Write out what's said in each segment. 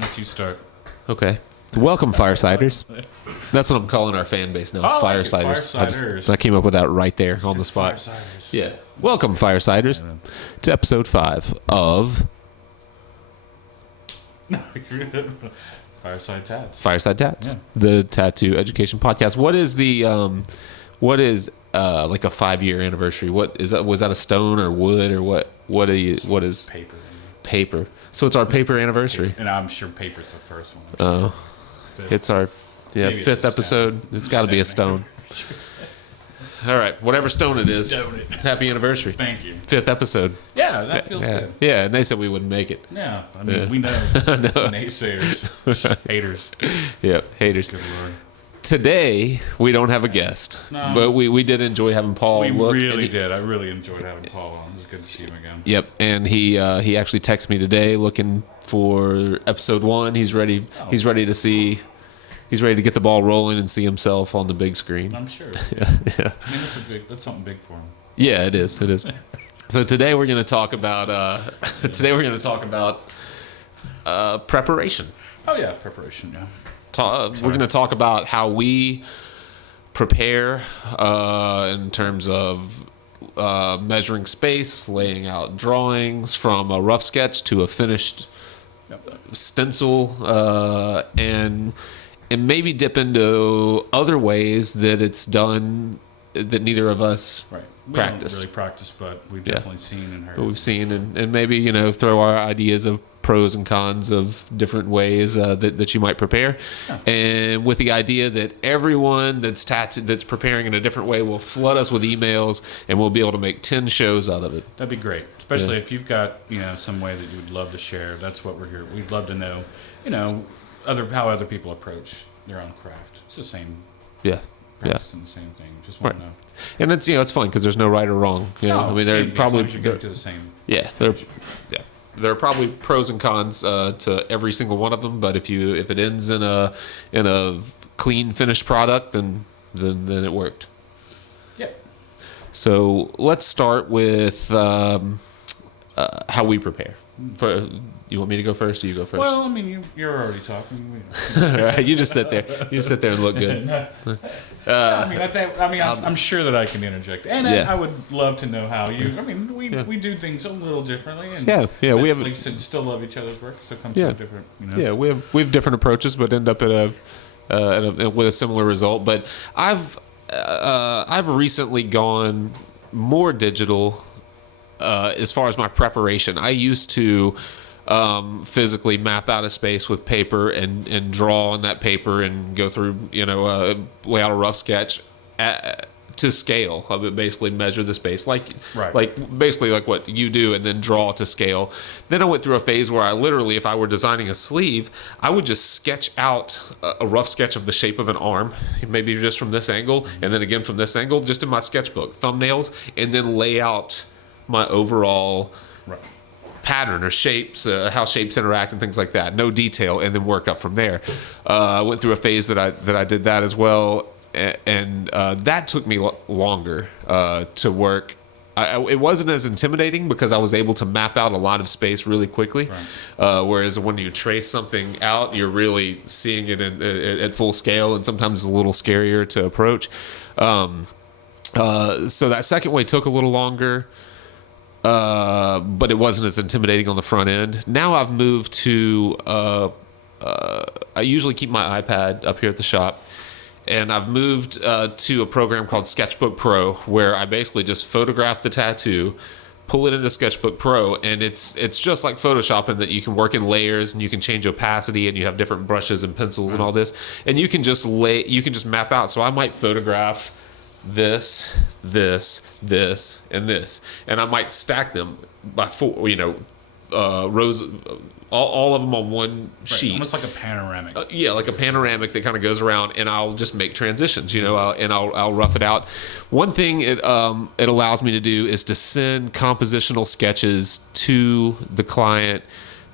Let you start. Okay. Welcome, Firesiders. That's what I'm calling our fan base now. I like it, Firesiders. Firesiders. I came up with that right there on the spot. Firesiders. Yeah. Welcome, Firesiders, to episode 5 of Fireside Tats. Fireside Tats, Yeah. the tattoo education podcast. What is like a 5-year anniversary? What is that? Was that a stone or wood or what? What is Paper. paper? So it's our paper anniversary. And I'm sure paper's the first one. Oh, it's our Maybe it's fifth a episode. stone. It's got to be a stone. All right, whatever stone it is. Stone it. Happy anniversary. Thank you. 5th episode. Yeah, that feels Yeah, good. yeah, and they said we wouldn't make it. Yeah, I mean, Yeah. we know. No. Naysayers. Haters. Yeah, haters. Good Lord. Today we don't have a guest, No. but we did enjoy having Paul. We look, really and he- did. I really enjoyed having Paul on. It was good to see him again. Yep, and he actually texted me today looking for episode 1. He's ready. Oh. He's ready to see. He's ready to get the ball rolling and see himself on the big screen. I'm sure. Yeah, yeah. I mean, that's something big for him. Yeah, it is. It is. So today we're going to talk about preparation. Oh, yeah, preparation, yeah. We're going to talk about how we prepare in terms of measuring space, laying out drawings from a rough sketch to a finished stencil, and maybe dip into other ways that it's done that neither of us Right. We practice. don't really practice, but we've Yeah. definitely seen and heard. But we've seen, and maybe throw our ideas of pros and cons of different ways that you might prepare, and with the idea that everyone that's preparing in a different way will flood us with emails, and we'll be able to make 10 shows out of it. That'd be great, especially if you've got some way that you would love to share. That's what we're here. We'd love to know, how other people approach their own craft. It's the same, Yeah, yeah. practicing the same thing. Just want to know. And it's it's fun because there's no right or wrong. I mean, there probably you go to the same. there are probably pros and cons to every single one of them. But if it ends in a clean finished product, then it worked. Yep. So let's start with how we prepare. You want me to go first, or you go first? Well, I mean, you're already talking. All right, you just sit there. You sit there and look good. I'm sure that I can interject, and Yeah. I would love to know how you. I mean, we do things a little differently, and Yeah, we have- like you said, still love each other's work, so it comes Yeah. to a different. Yeah, we have different approaches, but end up with a similar result. But I've recently gone more digital as far as my preparation. I used to physically map out a space with paper and draw on that paper and go through lay out a rough sketch to scale. I would basically measure the space like what you do, and then draw to scale. Then I went through a phase where I literally, if I were designing a sleeve, I would just sketch out a rough sketch of the shape of an arm, maybe just from this angle, and then again from this angle, just in my sketchbook, thumbnails, and then lay out my overall pattern or shapes, how shapes interact and things like that. No detail, and then work up from there. I went through a phase that I did that as well, and that took me longer to work. It wasn't as intimidating because I was able to map out a lot of space really quickly. Whereas when you trace something out, you're really seeing it at full scale, and sometimes it's a little scarier to approach. So that second way took a little longer. But it wasn't as intimidating on the front end. Now I've moved to, I usually keep my iPad up here at the shop, and I've moved to a program called Sketchbook Pro, where I basically just photograph the tattoo, pull it into Sketchbook Pro, and it's just like Photoshop in that you can work in layers, and you can change opacity, and you have different brushes and pencils and all this, and you can just map out. So I might photograph this, and this, and I might stack them by rows, all of them on one sheet, almost like a panoramic. Like a panoramic that kind of goes around, and I'll just make transitions, and I'll rough it out. One thing it allows me to do is to send compositional sketches to the client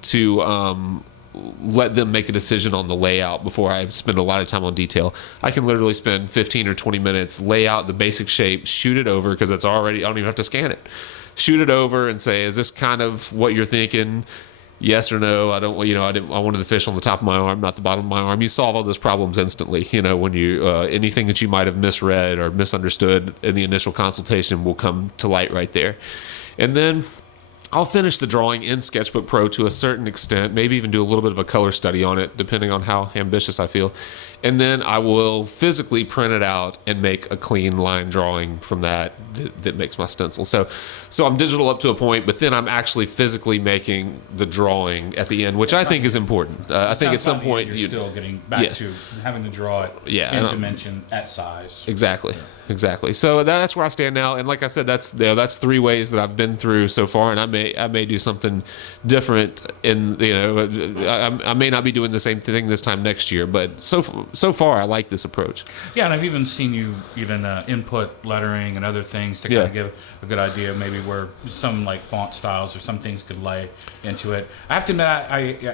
to let them make a decision on the layout before I spend a lot of time on detail. I can literally spend 15 or 20 minutes, lay out the basic shape, shoot it over, because it's already, I don't even have to scan it. Shoot it over and say, is this kind of what you're thinking? yes or no. I don't, I wanted the fish on the top of my arm, not the bottom of my arm. You solve all those problems instantly. When you, anything that you might have misread or misunderstood in the initial consultation will come to light right there. And then I'll finish the drawing in Sketchbook Pro to a certain extent, maybe even do a little bit of a color study on it, depending on how ambitious I feel. And then I will physically print it out and make a clean line drawing from that makes my stencil. So I'm digital up to a point, but then I'm actually physically making the drawing at the end, which I think is important. I think at some point you're still getting back to having to draw it in dimension at size. Exactly. Exactly. So that's where I stand now, and like I said, that's 3 ways that I've been through so far, and I may do something different. I may not be doing the same thing this time next year, but so far I like this approach. Yeah, and I've even seen you even input lettering and other things to kind of give a good idea of maybe where some like font styles or some things could lay into it. I have to admit,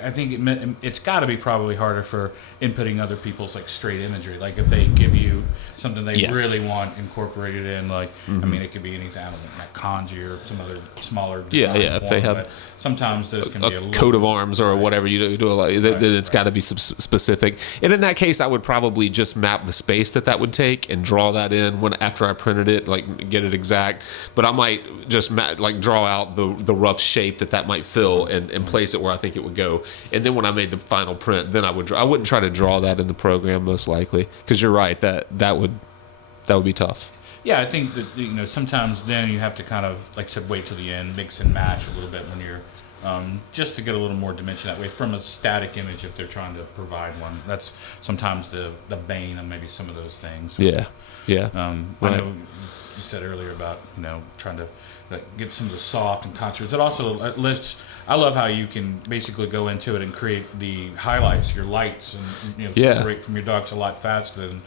I think it's got to be probably harder for inputting other people's like straight imagery. Like if they give you something they really want incorporated in, like I mean, it could be anything, I don't know, like kanji or some other smaller if they have sometimes those can be a coat of arms or whatever you do then it's got to be specific. And in that case, I would probably just map the space that would take and draw that in after I printed it, like get it exact. But I might just draw out the rough shape that might fill and place it where I think it would go. And then when I made the final print, then I wouldn't try to draw that in the program, most likely, because you're right, that would be tough. Yeah, I think that sometimes then you have to kind of, like I said, wait till the end, mix and match a little bit when you're just to get a little more dimension that way from a static image if they're trying to provide one. That's sometimes the bane of maybe some of those things. Yeah. I know you said earlier about trying to get some of the soft and contours. It also I love how you can basically go into it and create the highlights, your lights, and separate from your dots a lot faster than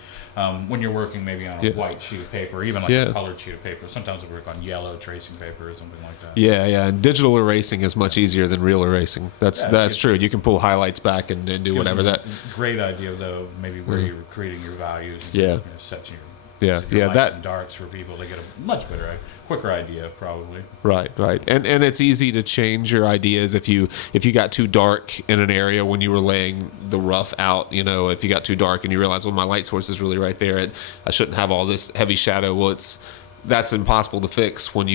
when you're working maybe on a white sheet of paper, or even like a colored sheet of paper. Sometimes we work on yellow tracing paper or something like that. Yeah. And digital erasing is much easier than real erasing. That's true. You can pull highlights back and do whatever that. Great idea though. Maybe where you're creating your values. And, set your lights that and darks for people. They get a much better, quicker idea probably. Right. And it's easy to change your ideas if you got too dark in an area when you were laying the rough out. If you got too dark and you realize, well, my light source is really right there, I shouldn't have all this heavy shadow. Well, that's impossible to fix when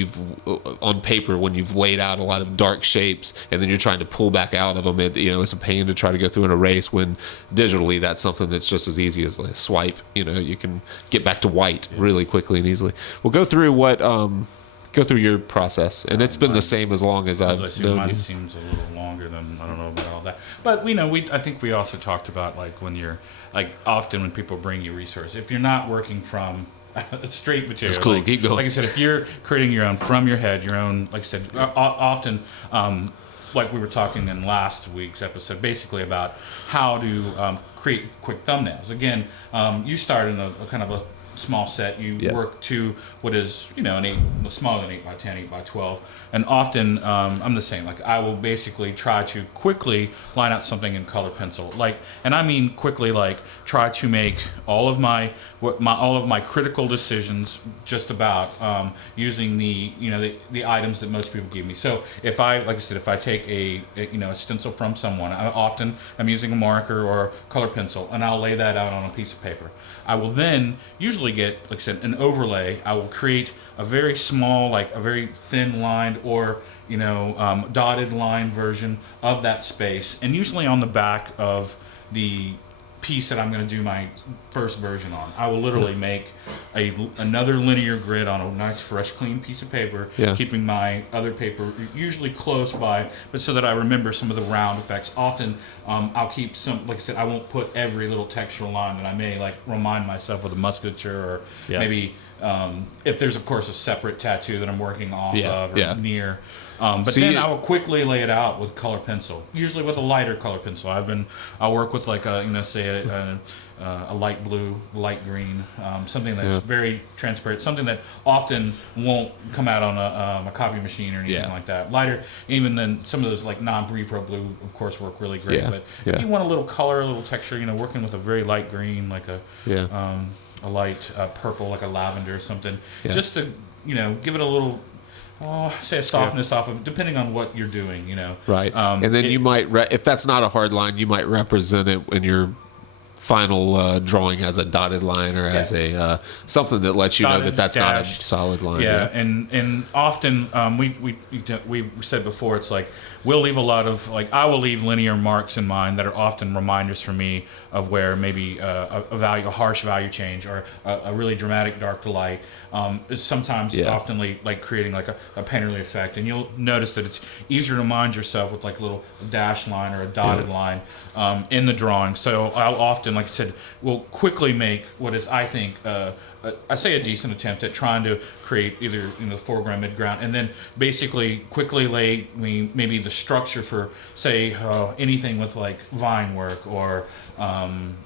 on paper when you've laid out a lot of dark shapes and then you're trying to pull back out of them. It's a pain to try to go through and erase, when digitally that's something that's just as easy as a swipe. You can get back to white really quickly and easily. We'll go through go through your process, and it's been the same as long as I've known you. Mine seems a little longer than, I don't know about all that, but I think we also talked about like when you're like often when people bring you resources, if you're not working from straight material. That's cool. Keep going. Like I said, if you're creating your own from your head, your own, like I said, often, like we were talking in last week's episode, basically about how to create quick thumbnails. Again, you start in a kind of a small set. You work to what is smaller than 8x10, 8x12, and often I'm the same. Like I will basically try to quickly line out something in color pencil. And I mean quickly, like try to make all of my critical decisions just about using the items that most people give me. So if I take a stencil from someone, I'm using a marker or color pencil, and I'll lay that out on a piece of paper. I will then usually get, like I said, an overlay. I will create a very small, like a very thin lined or dotted line version of that space, and usually on the back of the piece that I'm going to do my first version on. I will literally make another linear grid on a nice, fresh, clean piece of paper, keeping my other paper usually close by, but so that I remember some of the round effects. Often, I'll keep some, like I said, I won't put every little textural line, and I may like remind myself with a musculature or maybe if there's of course a separate tattoo that I'm working off of or near. But so then I will quickly lay it out with color pencil, usually with a lighter color pencil. I'll work with like a light blue, light green, something that's very transparent, something that often won't come out on a copy machine or anything like that. Lighter, even then some of those like non-Repro blue, of course, work really great. But if you want a little color, a little texture, working with a very light green, like a light purple, like a lavender or something, just to give it a little say a softness off of, depending on what you're doing, Right. And then you might, if that's not a hard line, you might represent it in your final drawing as a dotted line or as a something that lets you know that that's dashed. Not a solid line. Yeah, and often we said before, it's like we'll leave a lot of, like, I will leave linear marks in mine that are often reminders for me of where maybe a harsh value change or a really dramatic dark to light is sometimes often like creating like a painterly effect. And you'll notice that it's easier to remind yourself with like a little dash line or a dotted line in the drawing. So I'll often, like I said, will quickly make what is, I think, I say a decent attempt at trying to create either foreground, midground, and then basically quickly lay maybe the structure for, say, anything with like vine work or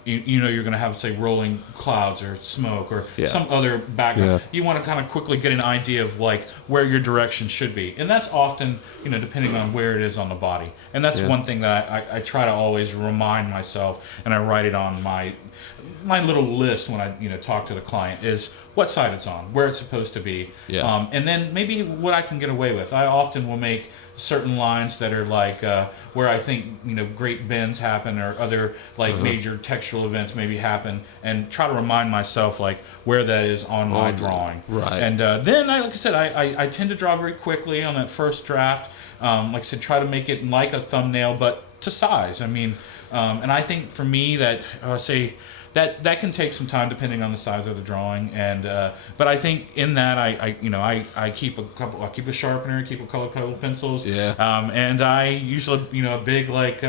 you're going to have, say, rolling clouds or smoke or some other background. You want to kind of quickly get an idea of like where your direction should be, and that's often depending on where it is on the body. And that's one thing that I try to always remind myself, and I write it on my little list when I talk to the client, is what side it's on, where it's supposed to be, and then maybe what I can get away with. I often will make certain lines that are like where I think great bends happen or other like major textural events maybe happen, and try to remind myself like where that is on my drawing. Right. And then like I said, I tend to draw very quickly on that first draft. Like I said, try to make it like a thumbnail but to size. I mean, and I think for me that say that can take some time depending on the size of the drawing, and but I think in that I keep a sharpener, keep a colored pencils, and I usually a big like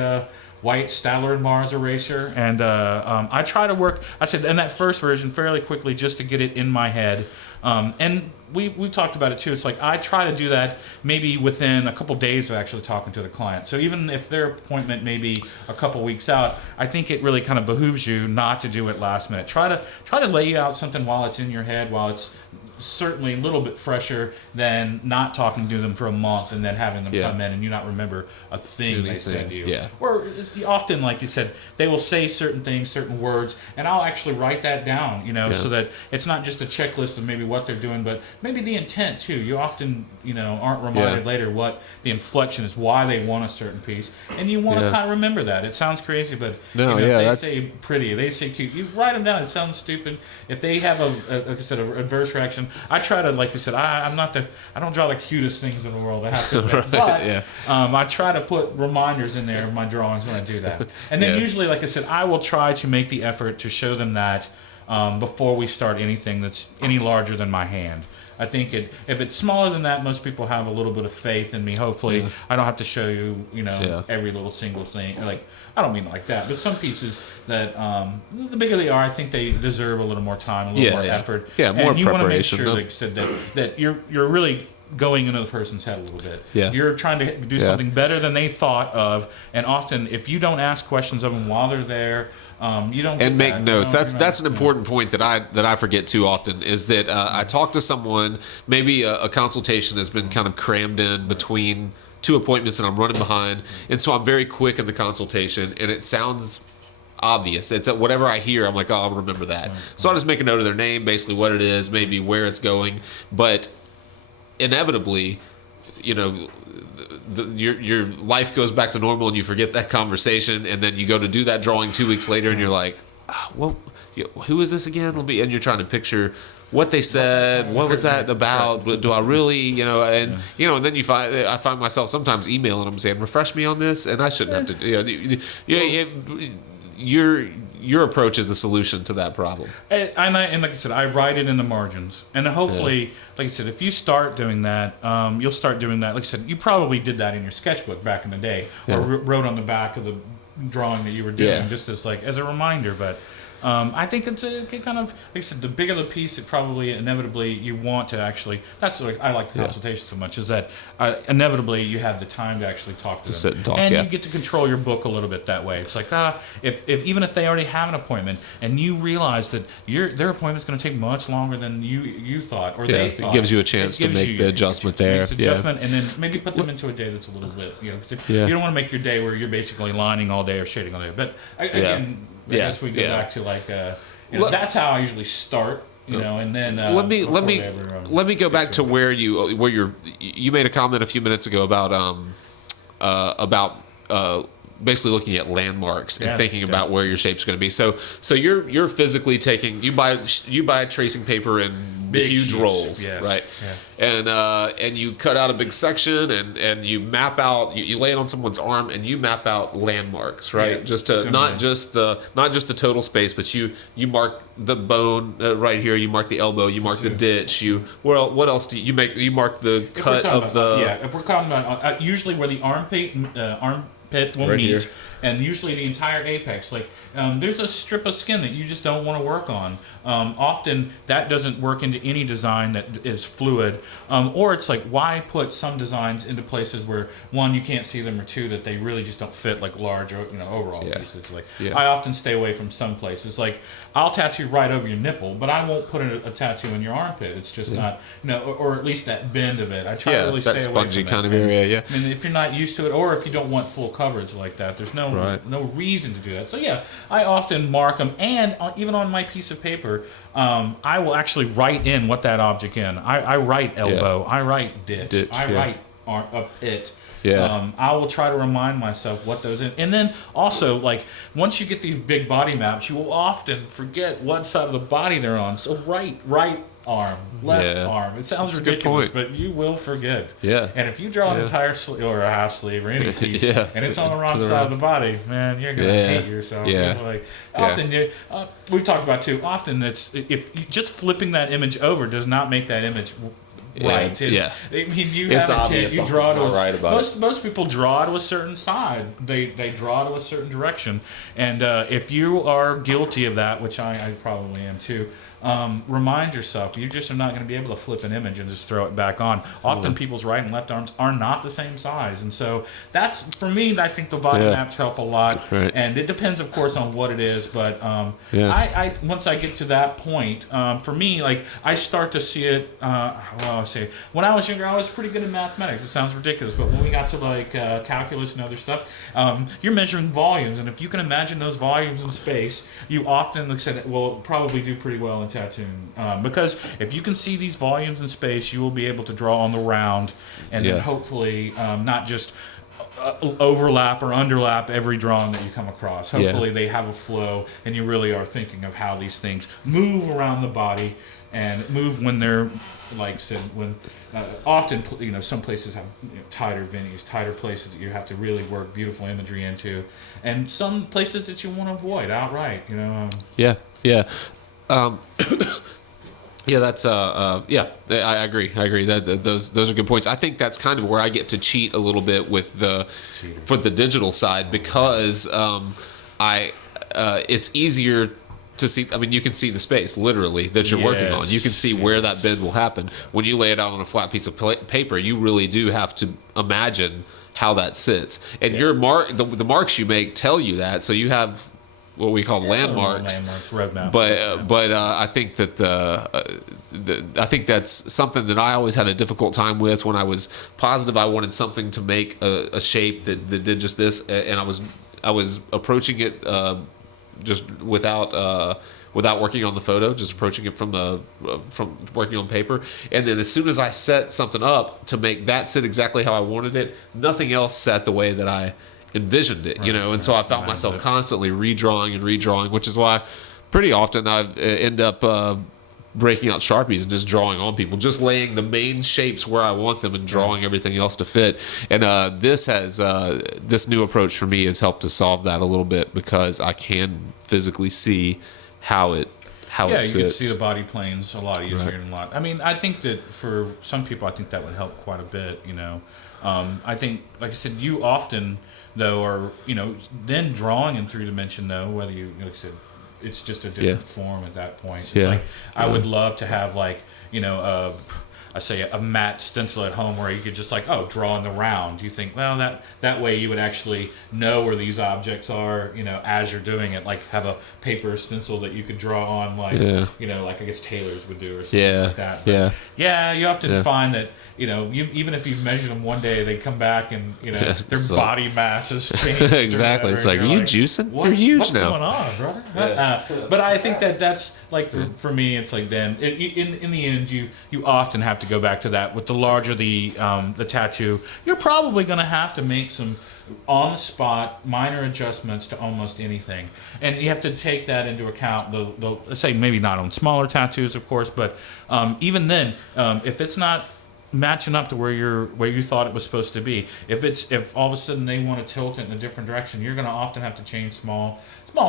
white Statler and Mars eraser, and I try to work, I said, in that first version fairly quickly just to get it in my head, and we talked about it too. It's like I try to do that maybe within a couple days of actually talking to the client. So even if their appointment may be a couple weeks out, I think it really kind of behooves you not to do it last minute. Try to lay out something while it's in your head, while it's certainly a little bit fresher than not talking to them for a month and then having them come in and you not remember a thing they said to you. Yeah. Or often, like you said, they will say certain things, certain words, and I'll actually write that down, so that it's not just a checklist of maybe what they're doing, but maybe the intent too. You often, aren't reminded later what the inflection is, why they want a certain piece, and you want to kind of remember that. It sounds crazy, but they say pretty, they say cute, you write them down. It sounds stupid. If they have like I said, an adverse reaction, I try to, like I said, I don't draw the cutest things in the world. I have to admit. But I try to put reminders in there in my drawings when I do that. And then usually, like I said, I will try to make the effort to show them that before we start anything that's any larger than my hand. I think if it's smaller than that, most people have a little bit of faith in me. Hopefully, I don't have to show you, every little single thing. Like, I don't mean it like that, but some pieces that the bigger they are, I think they deserve a little more time, a little more effort. Yeah, more and you preparation. Want to make sure, like I said, that you're really going into the person's head a little bit. Yeah. You're trying to do something better than they thought of, and often if you don't ask questions of them while they're there, you don't. And make notes. That's an important point that I forget too often, is that I talk to someone, maybe a consultation has been kind of crammed in between two appointments and I'm running behind, and so I'm very quick in the consultation and it sounds obvious. It's whatever I hear, I'm like, oh, I'll remember that. So I'll just make a note of their name, basically what it is, maybe where it's going, but inevitably, your life goes back to normal and you forget that conversation, and then you go to do that drawing 2 weeks later and you're like, well, who is this again? And you're trying to picture what they said, what was that about? Do I really, and then I find myself sometimes emailing them saying, refresh me on this, and I shouldn't have to. Your approach is the solution to that problem. And like I said, I write it in the margins, and hopefully, like I said, if you start doing that, you'll start doing that. Like I said, you probably did that in your sketchbook back in the day, or wrote on the back of the drawing that you were doing, just as a reminder. But I think it's a kind of, like I said, the bigger the piece, it probably inevitably you want to actually. That's what I like the consultation so much, is that inevitably you have the time to actually talk to them, sit and talk, and you get to control your book a little bit that way. It's like if even if they already have an appointment and you realize that their appointment's going to take much longer than you thought or they thought, it gives you a chance to make the adjustment there. Adjustment, and then maybe put them into a day that's a little bit, you don't want to make your day where you're basically lining all day or shading all day. But again. I guess we go back to like, that's how I usually start, you know, and then let me go back to it. where you made a comment a few minutes ago about basically looking at landmarks and thinking about where your shape's going to be. So you're physically you buy tracing paper in Big huge sheets, rolls, yes, right? yeah. And you cut out a big section and you map out. You lay it on someone's arm and you map out landmarks, right? Yeah, just to not just the total space, but you mark the bone right here. You mark the elbow. You mark the ditch. What else do you make? You mark the cut of the. If we're talking about usually where the armpit will Right meet, here. and usually the entire apex. Like there's a strip of skin that you just don't want to work on. Often that doesn't work into any design that is fluid, or it's like why put some designs into places where one you can't see them, or two that they really just don't fit like large overall pieces. Like I often stay away from some places. Like I'll tattoo right over your nipple, but I won't put a tattoo in your armpit. It's just not or at least that bend of it. I try to really stay away from that spongy kind of area. Yeah. I mean, if you're not used to it, or if you don't want full coverage like that, there's no reason to do that. So yeah, I often mark them, and even on my piece of paper, I will actually write in what that object in. I write elbow, I write ditch, I write a pit. Yeah. I will try to remind myself what those in, and then also like once you get these big body maps, you will often forget what side of the body they're on. So right arm, left arm. It sounds ridiculous, but you will forget. Yeah. And if you draw an entire sleeve or a half sleeve or any piece, Yeah. and it's on the wrong side of the body, man, you're gonna hate yourself. Yeah. Like often, we've talked about too. Often, it's if you, just flipping that image over does not make that image right. Yeah. I mean, you It's have a obvious you draw to something's not right about it. most people draw to a certain side. They draw to a certain direction, and if you are guilty of that, which I probably am too. Remind yourself you just are not going to be able to flip an image and just throw it back on. Often people's right and left arms are not the same size, and so that's for me. I think the body maps help a lot, and it depends, of course, on what it is. But I once I get to that point, for me, like I start to see it. I'll say when I was younger, I was pretty good at mathematics. It sounds ridiculous, but when we got to like calculus and other stuff, you're measuring volumes, and if you can imagine those volumes in space, you often, like I said, will probably do pretty well in tattooing, because if you can see these volumes in space, you will be able to draw on the round, and then hopefully not just overlap or underlap every drawing that you come across. Hopefully they have a flow, and you really are thinking of how these things move around the body and move when they're, like I said, when often some places have tighter venues, tighter places that you have to really work beautiful imagery into, and some places that you want to avoid outright. That's I agree. That those are good points. I think that's kind of where I get to cheat a little bit with for the digital side, because it's easier to see. I mean, you can see the space literally that you're working on. You can see where that bend will happen. When you lay it out on a flat piece of paper, you really do have to imagine how that sits, and your the marks you make tell you that. So you have what we call landmarks, roadmap. But I think that I think that's something that I always had a difficult time with. When I was positive I wanted something to make a shape that did just this, and I was approaching it just without working on the photo, just approaching it from working on paper. And then as soon as I set something up to make that sit exactly how I wanted it, nothing else sat the way that I envisioned it, and so I found myself constantly redrawing, which is why pretty often I end up breaking out Sharpies and just drawing on people, just laying the main shapes where I want them and drawing everything else to fit. And this new approach for me has helped to solve that a little bit, because I can physically see how it sits. You can see the body planes a lot easier and a lot. I mean, I think that for some people, I think that would help quite a bit. I think, like I said, you often though are then drawing in 3 dimension though, whether you, like I said, it's just a different form at that point. It's like I would love to have like a matte stencil at home where you could just like, oh, draw in the round. You think, well, that way you would actually know where these objects are, as you're doing it. Like have a paper stencil that you could draw on, like like I guess tailors would do or something like that. But you often find that even if you've measured them one day, they come back and their body mass has changed. Exactly. It's like, are you juicing? You're huge what's now. What's going on, brother? But I think that's like for me, it's like then in the end, you often have to go back to that. With the larger the tattoo, you're probably going to have to make some on the spot minor adjustments to almost anything, and you have to take that into account. Let's say maybe not on smaller tattoos, of course, but even then, if it's not matching up to where you thought it was supposed to be, if all of a sudden they want to tilt it in a different direction, you're going to often have to change small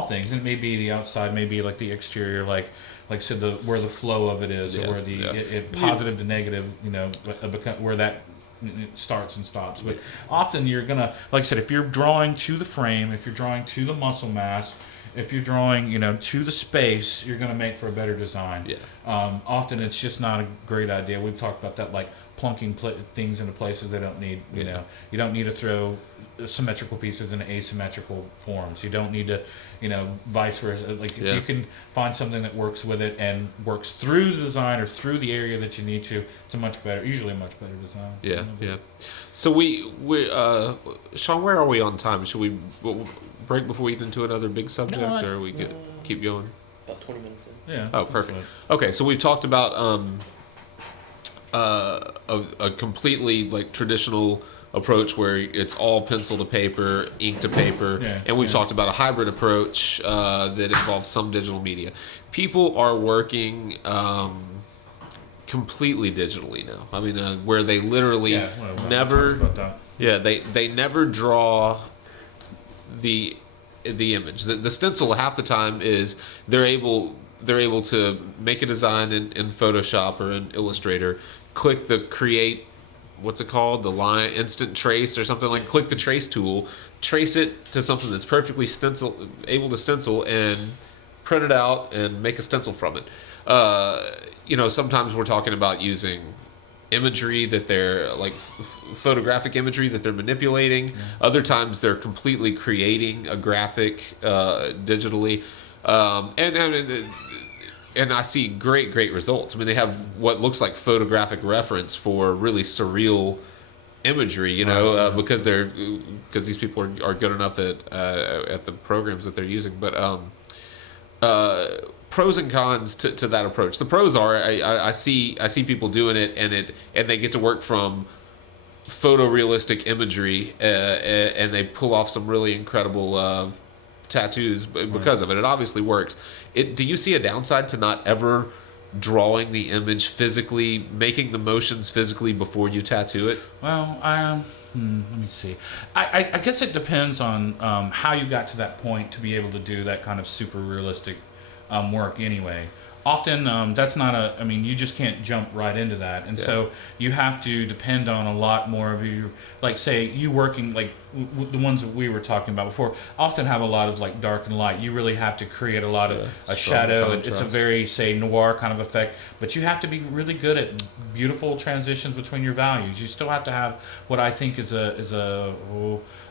things, and it may be the outside, maybe like the exterior, like I said, where the flow of it is, or where the positive to negative, where that it starts and stops. But often you're gonna, like I said, if you're drawing to the frame, if you're drawing to the muscle mass, if you're drawing, to the space, you're gonna make for a better design. Often it's just not a great idea. We've talked about that, like plunking things into places they don't need. You don't need to throw symmetrical pieces in asymmetrical forms. You don't need to, vice versa. Like if you can find something that works with it and works through the design or through the area that you need to, it's usually a much better design. So we Sean, where are we on time? Should we break before we get into another big subject, or we keep going? About 20 minutes in. Yeah. Oh, perfect. Okay, so we've talked about a completely like traditional approach where it's all pencil to paper, ink to paper, and we've talked about a hybrid approach that involves some digital media. People are working completely digitally now. I mean, where they literally they never draw the image. The stencil half the time is they're able to make a design in Photoshop or in Illustrator, click the create, what's it called, the line instant trace or something, like click the trace tool, trace it to something that's perfectly able to stencil, and print it out and make a stencil from it. Sometimes we're talking about using imagery that they're like photographic imagery that they're manipulating. Other times they're completely creating a graphic digitally, and I see great results. I mean, they have what looks like photographic reference for really surreal imagery, because these people are good enough at the programs that they're using. But pros and cons to that approach. The pros are I see people doing it, and they get to work from photorealistic imagery, and they pull off some really incredible tattoos because of it. It obviously works. Do you see a downside to not ever drawing the image physically, making the motions physically before you tattoo it? Well, let me see. I guess it depends on how you got to that point to be able to do that kind of super realistic work anyway. Often that's not you just can't jump right into that, and so you have to depend on a lot more of you, like say you working like the ones that we were talking about before often have a lot of like dark and light. You really have to create a lot of a shadow. Contrast. It's a very, say, noir kind of effect, but you have to be really good at beautiful transitions between your values. You still have to have what I think is a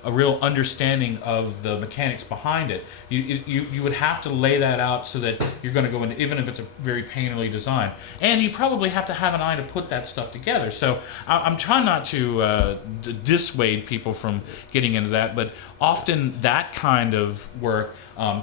real understanding of the mechanics behind it. You would have to lay that out so that you're going to go into, even if it's a very painterly design, and you probably have to have an eye to put that stuff together. So I'm trying not to dissuade people from getting into that, but often that kind of work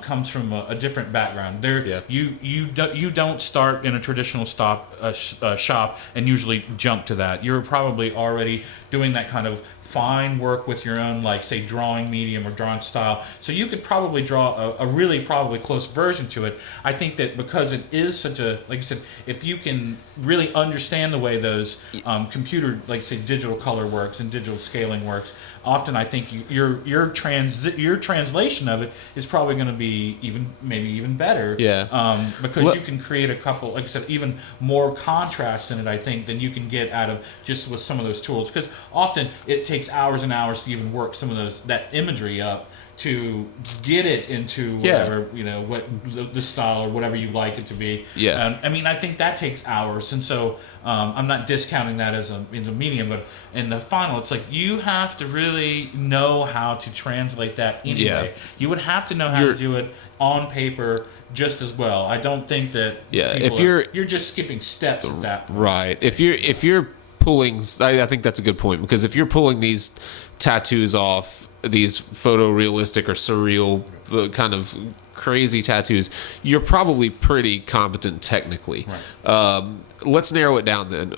comes from a different background. You don't start in a traditional shop and usually jump to that. You're probably already doing that kind of fine work with your own, like say, drawing medium or drawing style. So you could probably draw a really probably close version to it. I think that because it is such a, like I said, if you can really understand the way those computer, like say, digital color works and digital scaling works, often I think your translation of it is probably going to be maybe even better. Because you can create a couple, like I said, even more contrast in it, I think, than you can get out of just with some of those tools. Because often it takes takes hours and hours to even work some of that imagery up to get it into whatever what the style or whatever you like it to be. I mean, I think that takes hours, and so I'm not discounting that as a medium, but in the final, it's like you have to really know how to translate that anyway. You would have to know how to do it on paper just as well. I don't think that if you're just skipping steps at that point. Right. If you're pulling, I think that's a good point, because if you're pulling these tattoos off, these photorealistic or surreal kind of crazy tattoos, you're probably pretty competent technically. Let's narrow it down then.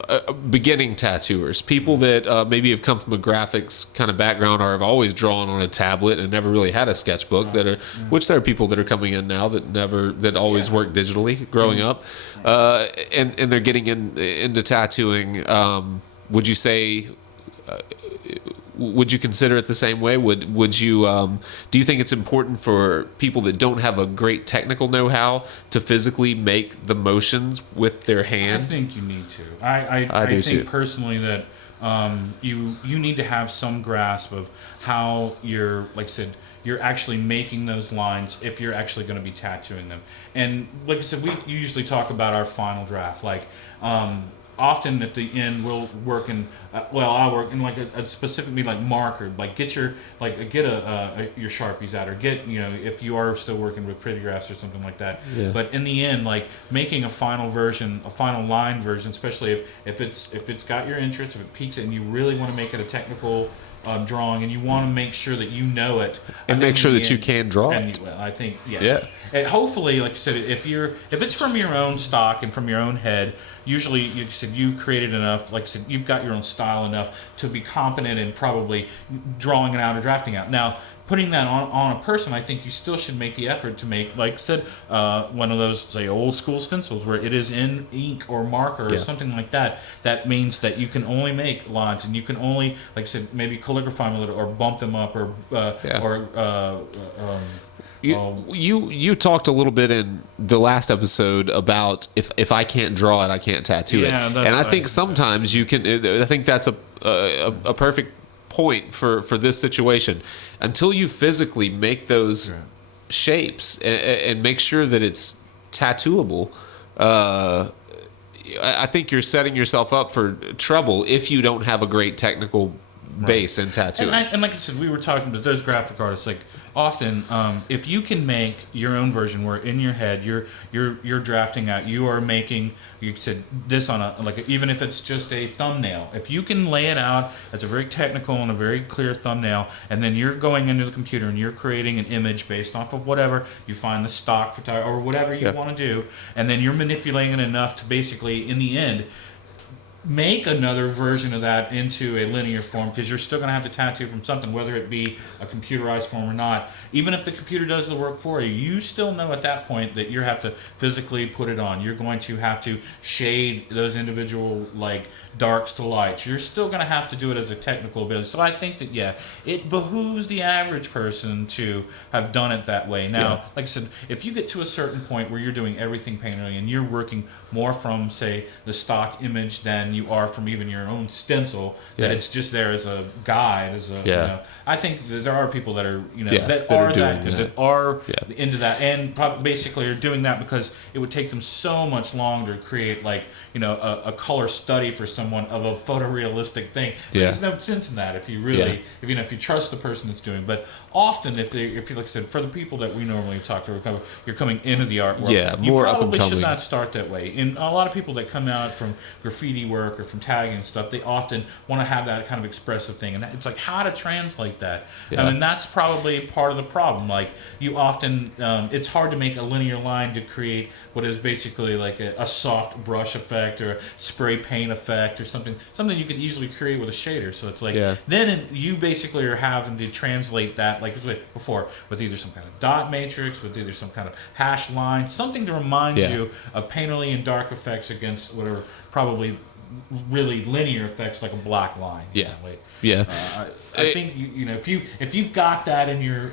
Beginning tattooers, people that maybe have come from a graphics kind of background or have always drawn on a tablet and never really had a sketchbook, which there are people that are coming in now that always worked digitally growing up, and they're getting into tattooing. Would you say? Would you consider it the same way? Would you do you think it's important for people that don't have a great technical know-how to physically make the motions with their hand? I think you need to. I do think too. Personally that you need to have some grasp of how you're, like I said, you're actually making those lines if you're actually going to be tattooing them. And like I said, we usually talk about our final draft. Like often at the end we'll work in I'll work in like a specifically like marker, like get your your Sharpies out, or get if you are still working with Prettygraphs or something like that. But in the end, like making a final version, a final line version, especially if it's got your interest, if it piques it and you really want to make it a technical drawing, and you want to make sure that you know it, and make sure that you can draw it. I think and hopefully, like I said, if it's from your own stock and from your own head, usually you said you've created enough, like I said, you've got your own style enough to be competent in probably drawing it out or drafting out. Now, putting that on a person, I think you still should make the effort to make, like I said, one of those, say, old school stencils where it is in ink or marker or something like that. That means that you can only make lines, and you can only, like I said, maybe calligraphy them a little, or bump them up, or You talked a little bit in the last episode about if I can't draw it, I can't tattoo it, and I think sometimes you can. I think that's a perfect point for this situation. Until you physically make those shapes and make sure that it's tattooable, I think you're setting yourself up for trouble if you don't have a great technical base in tattooing. And like I said, we were talking to those graphic artists. Like often, if you can make your own version where in your head you're drafting out, you are making, you said this on even if it's just a thumbnail. If you can lay it out as a very technical and a very clear thumbnail, and then you're going into the computer and you're creating an image based off of whatever you find the stock photography or whatever you want to do, and then you're manipulating it enough to basically, in the end, make another version of that into a linear form, because you're still going to have to tattoo from something, whether it be a computerized form or not. Even if the computer does the work for you, you still know at that point that you have to physically put it on. You're going to have to shade those individual darks to lights. You're still going to have to do it as a technical ability. So I think that it behooves the average person to have done it that way. Now, like I said, if you get to a certain point where you're doing everything painterly and you're working more from, say, the stock image than you are from even your own stencil, that it's just there as a guide, as a I think that there are people that are that are into that, and basically are doing that because it would take them so much longer to create a color study for someone of a photorealistic thing. There's no sense in that if you really if you trust the person that's doing. But often if you, like I said, for the people that we normally talk to, you're coming into the art world, you more probably should not start that way. And a lot of people that come out from graffiti work or from tagging and stuff, they often want to have that kind of expressive thing, and it's like how to translate that. And that's probably part of the problem. Like you often, it's hard to make a linear line to create what is basically like a soft brush effect or a spray paint effect or something you could easily create with a shader. So it's like then you basically are having to translate that, like before, with either some kind of dot matrix, with either some kind of hash line, something to remind you of painterly and dark effects against whatever probably really linear effects like a black line. I think if you've got that in your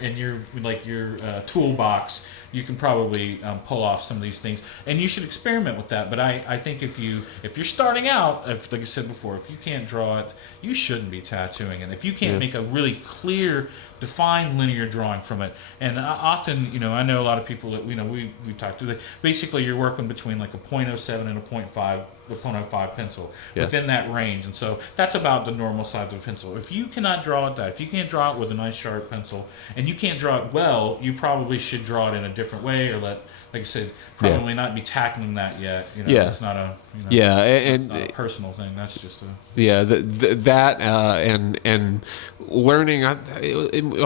toolbox, you can probably pull off some of these things, and you should experiment with that. But I think if you're starting out, if like I said before, if you can't draw it, you shouldn't be tattooing it. If you can't make a really clear, defined linear drawing from it, and often, I know a lot of people that we talked to. That basically, you're working between like a .07 and a .05 pencil within that range, and so that's about the normal size of a pencil. If you cannot draw it if you can't draw it with a nice sharp pencil, and you can't draw it well, you probably should draw it in a different way, or like I said, probably not be tackling that yet. It's not a and it's not a personal thing. That's just a and learning. I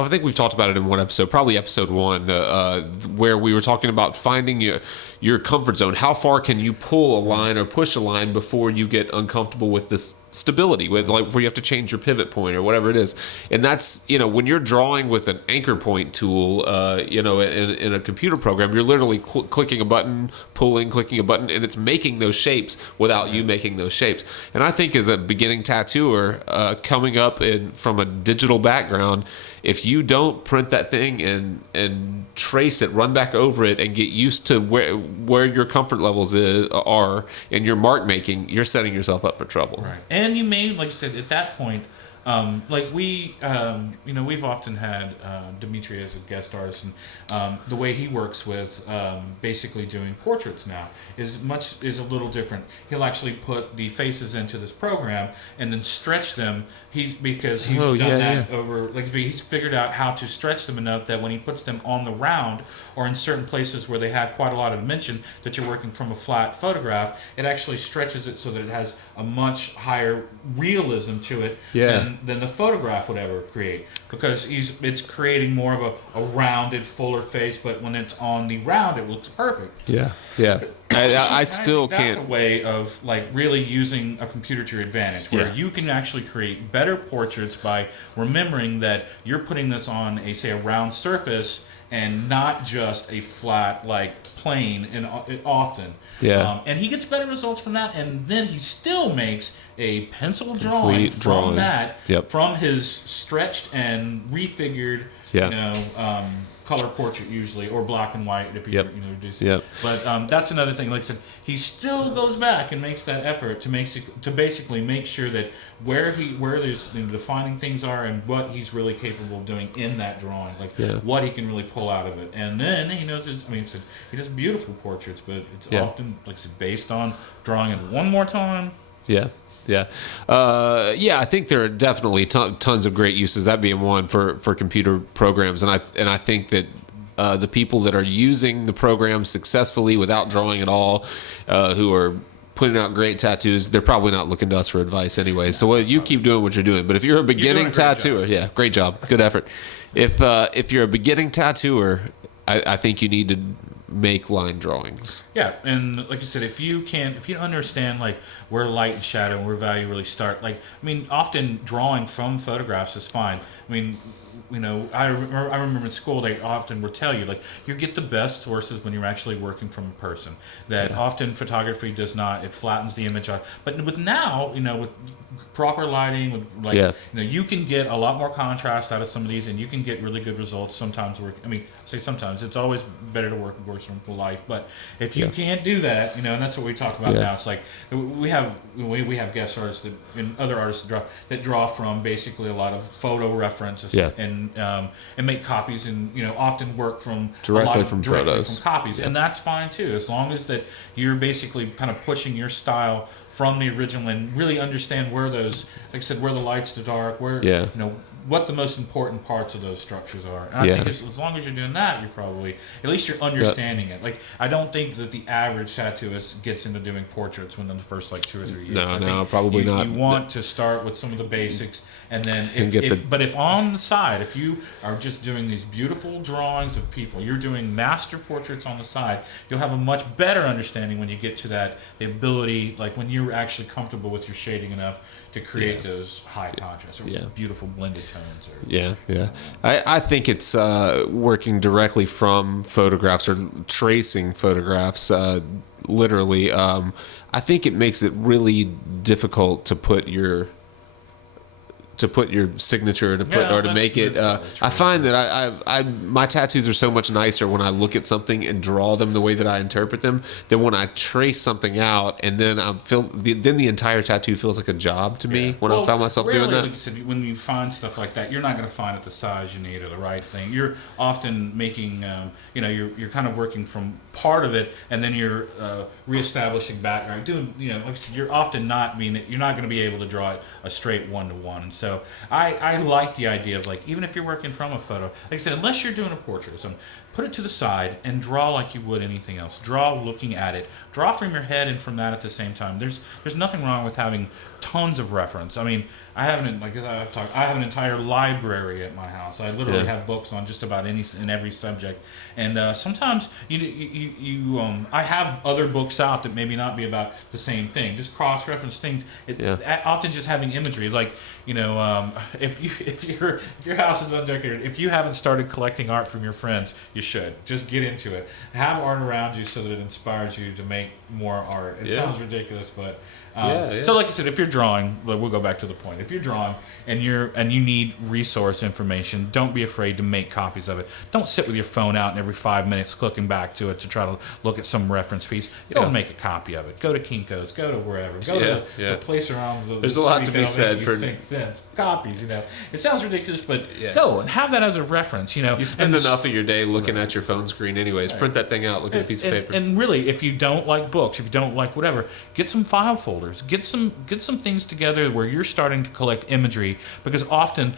think we've talked about it in one episode, probably episode 1, where we were talking about finding your comfort zone. How far can you pull a line or push a line before you get uncomfortable with this stability, with like before you have to change your pivot point or whatever it is. And that's, when you're drawing with an anchor point tool, in a computer program, you're literally clicking a button, clicking a button, and it's making those shapes without you making those shapes. And I think as a beginning tattooer, coming up from a digital background, if you don't print that thing and trace it, run back over it, and get used to where your comfort levels are in your mark making, you're setting yourself up for trouble. Right. And you may, like I said, at that point, we've often had Dimitri as a guest artist, and the way he works with basically doing portraits now is a little different. He'll actually put the faces into this program and then stretch them. Because he's done that over, he's figured out how to stretch them enough that when he puts them on the round or in certain places where they have quite a lot of dimension that you're working from a flat photograph, it actually stretches it so that it has a much higher realism to it than the photograph would ever create, because it's creating more of a rounded, fuller face, but when it's on the round, it looks perfect. I still can't. That's a way of really using a computer to your advantage, where you can actually create better portraits by remembering that you're putting this on a round surface and not just a flat plane often. And he gets better results from that, and then he still makes a pencil drawing from that, from his stretched and refigured, color portrait usually, or black and white if you're reducing. But that's another thing. Like I said, he still goes back and makes that effort to basically make sure that where there's defining things are and what he's really capable of doing in that drawing, what he can really pull out of it. And then he knows he does beautiful portraits, but it's often based on drawing it one more time. I think there are definitely tons of great uses, that being one for computer programs, and I think that the people that are using the program successfully without drawing at all, who are putting out great tattoos, they're probably not looking to us for advice anyway. So you keep doing what you're doing. But if you're a beginning tattooer, great job, good effort. If you're a beginning tattooer, I think you need to make line drawings. And like I said, if you understand where light and shadow and where value really start, often drawing from photographs is fine. I remember in school they often would tell you you get the best sources when you're actually working from a person. That often photography does not, it flattens the image out. But now with proper lighting, you can get a lot more contrast out of some of these, and you can get really good results. Sometimes sometimes it's always better to work, of course, from full life. But if you can't do that, and that's what we talk about now. It's we have guest artists and other artists that draw from basically a lot of photo references and make copies, and often work from directly from photos, from copies, and that's fine too, as long as that you're basically kind of pushing your style from the original and really understand where those, like I said, where the light's the dark, where what the most important parts of those structures are. And I think as long as you're doing that, you're probably, at least you're understanding it. I don't think that the average tattooist gets into doing portraits within the first 2 or 3 years. No, probably not. You want to start with some of the basics, and then but if on the side, if you are just doing these beautiful drawings of people, you're doing master portraits on the side, you'll have a much better understanding when you get to the ability, when you're actually comfortable with your shading enough to create those high contrasts or beautiful blended tones. I think it's working directly from photographs or tracing photographs, literally. I think it makes it really difficult to put put your signature to put Yeah, or to make it. I find that I my tattoos are so much nicer when I look at something and draw them the way that I interpret them than when I trace something out and then then the entire tattoo feels like a job to me when I found myself doing that. Like you said, when you find stuff like that, you're not going to find it the size you need or the right thing. You're often making, you're kind of working from part of it, and then you're reestablishing back. Or doing, like I said, you're often you're not going to be able to draw it a straight 1-to-1. And so I like the idea of, like, even if you're working from a photo, like I said, unless you're doing a portrait, so put it to the side and draw like you would anything else. Draw looking at it. Draw from your head and from that at the same time. There's nothing wrong with having tons of reference. I mean, I have an entire library at my house. I literally have books on just about any and every subject. And sometimes I have other books out that maybe not be about the same thing. Just cross-reference things. Often just having imagery, like if your house is undecorated, if you haven't started collecting art from your friends, you should just get into it. Have art around you so that it inspires you to make more art. It sounds ridiculous, but so like I said, if you're drawing, we'll go back to the point. If you're drawing and you need resource information, don't be afraid to make copies of it. Don't sit with your phone out and every 5 minutes clicking back to it to try to look at some reference piece. Go and make a copy of it. Go to Kinko's. Go to wherever. Go to the place around the There's a lot to be said for 6 cents copies. It sounds ridiculous, but go and have that as a reference. You spend enough of your day looking at your phone screen, anyways. Print that thing out. Look at a piece of paper. And really, if you don't like books, if you don't like whatever, get some file folders. Get some things together where you're starting to collect imagery, because often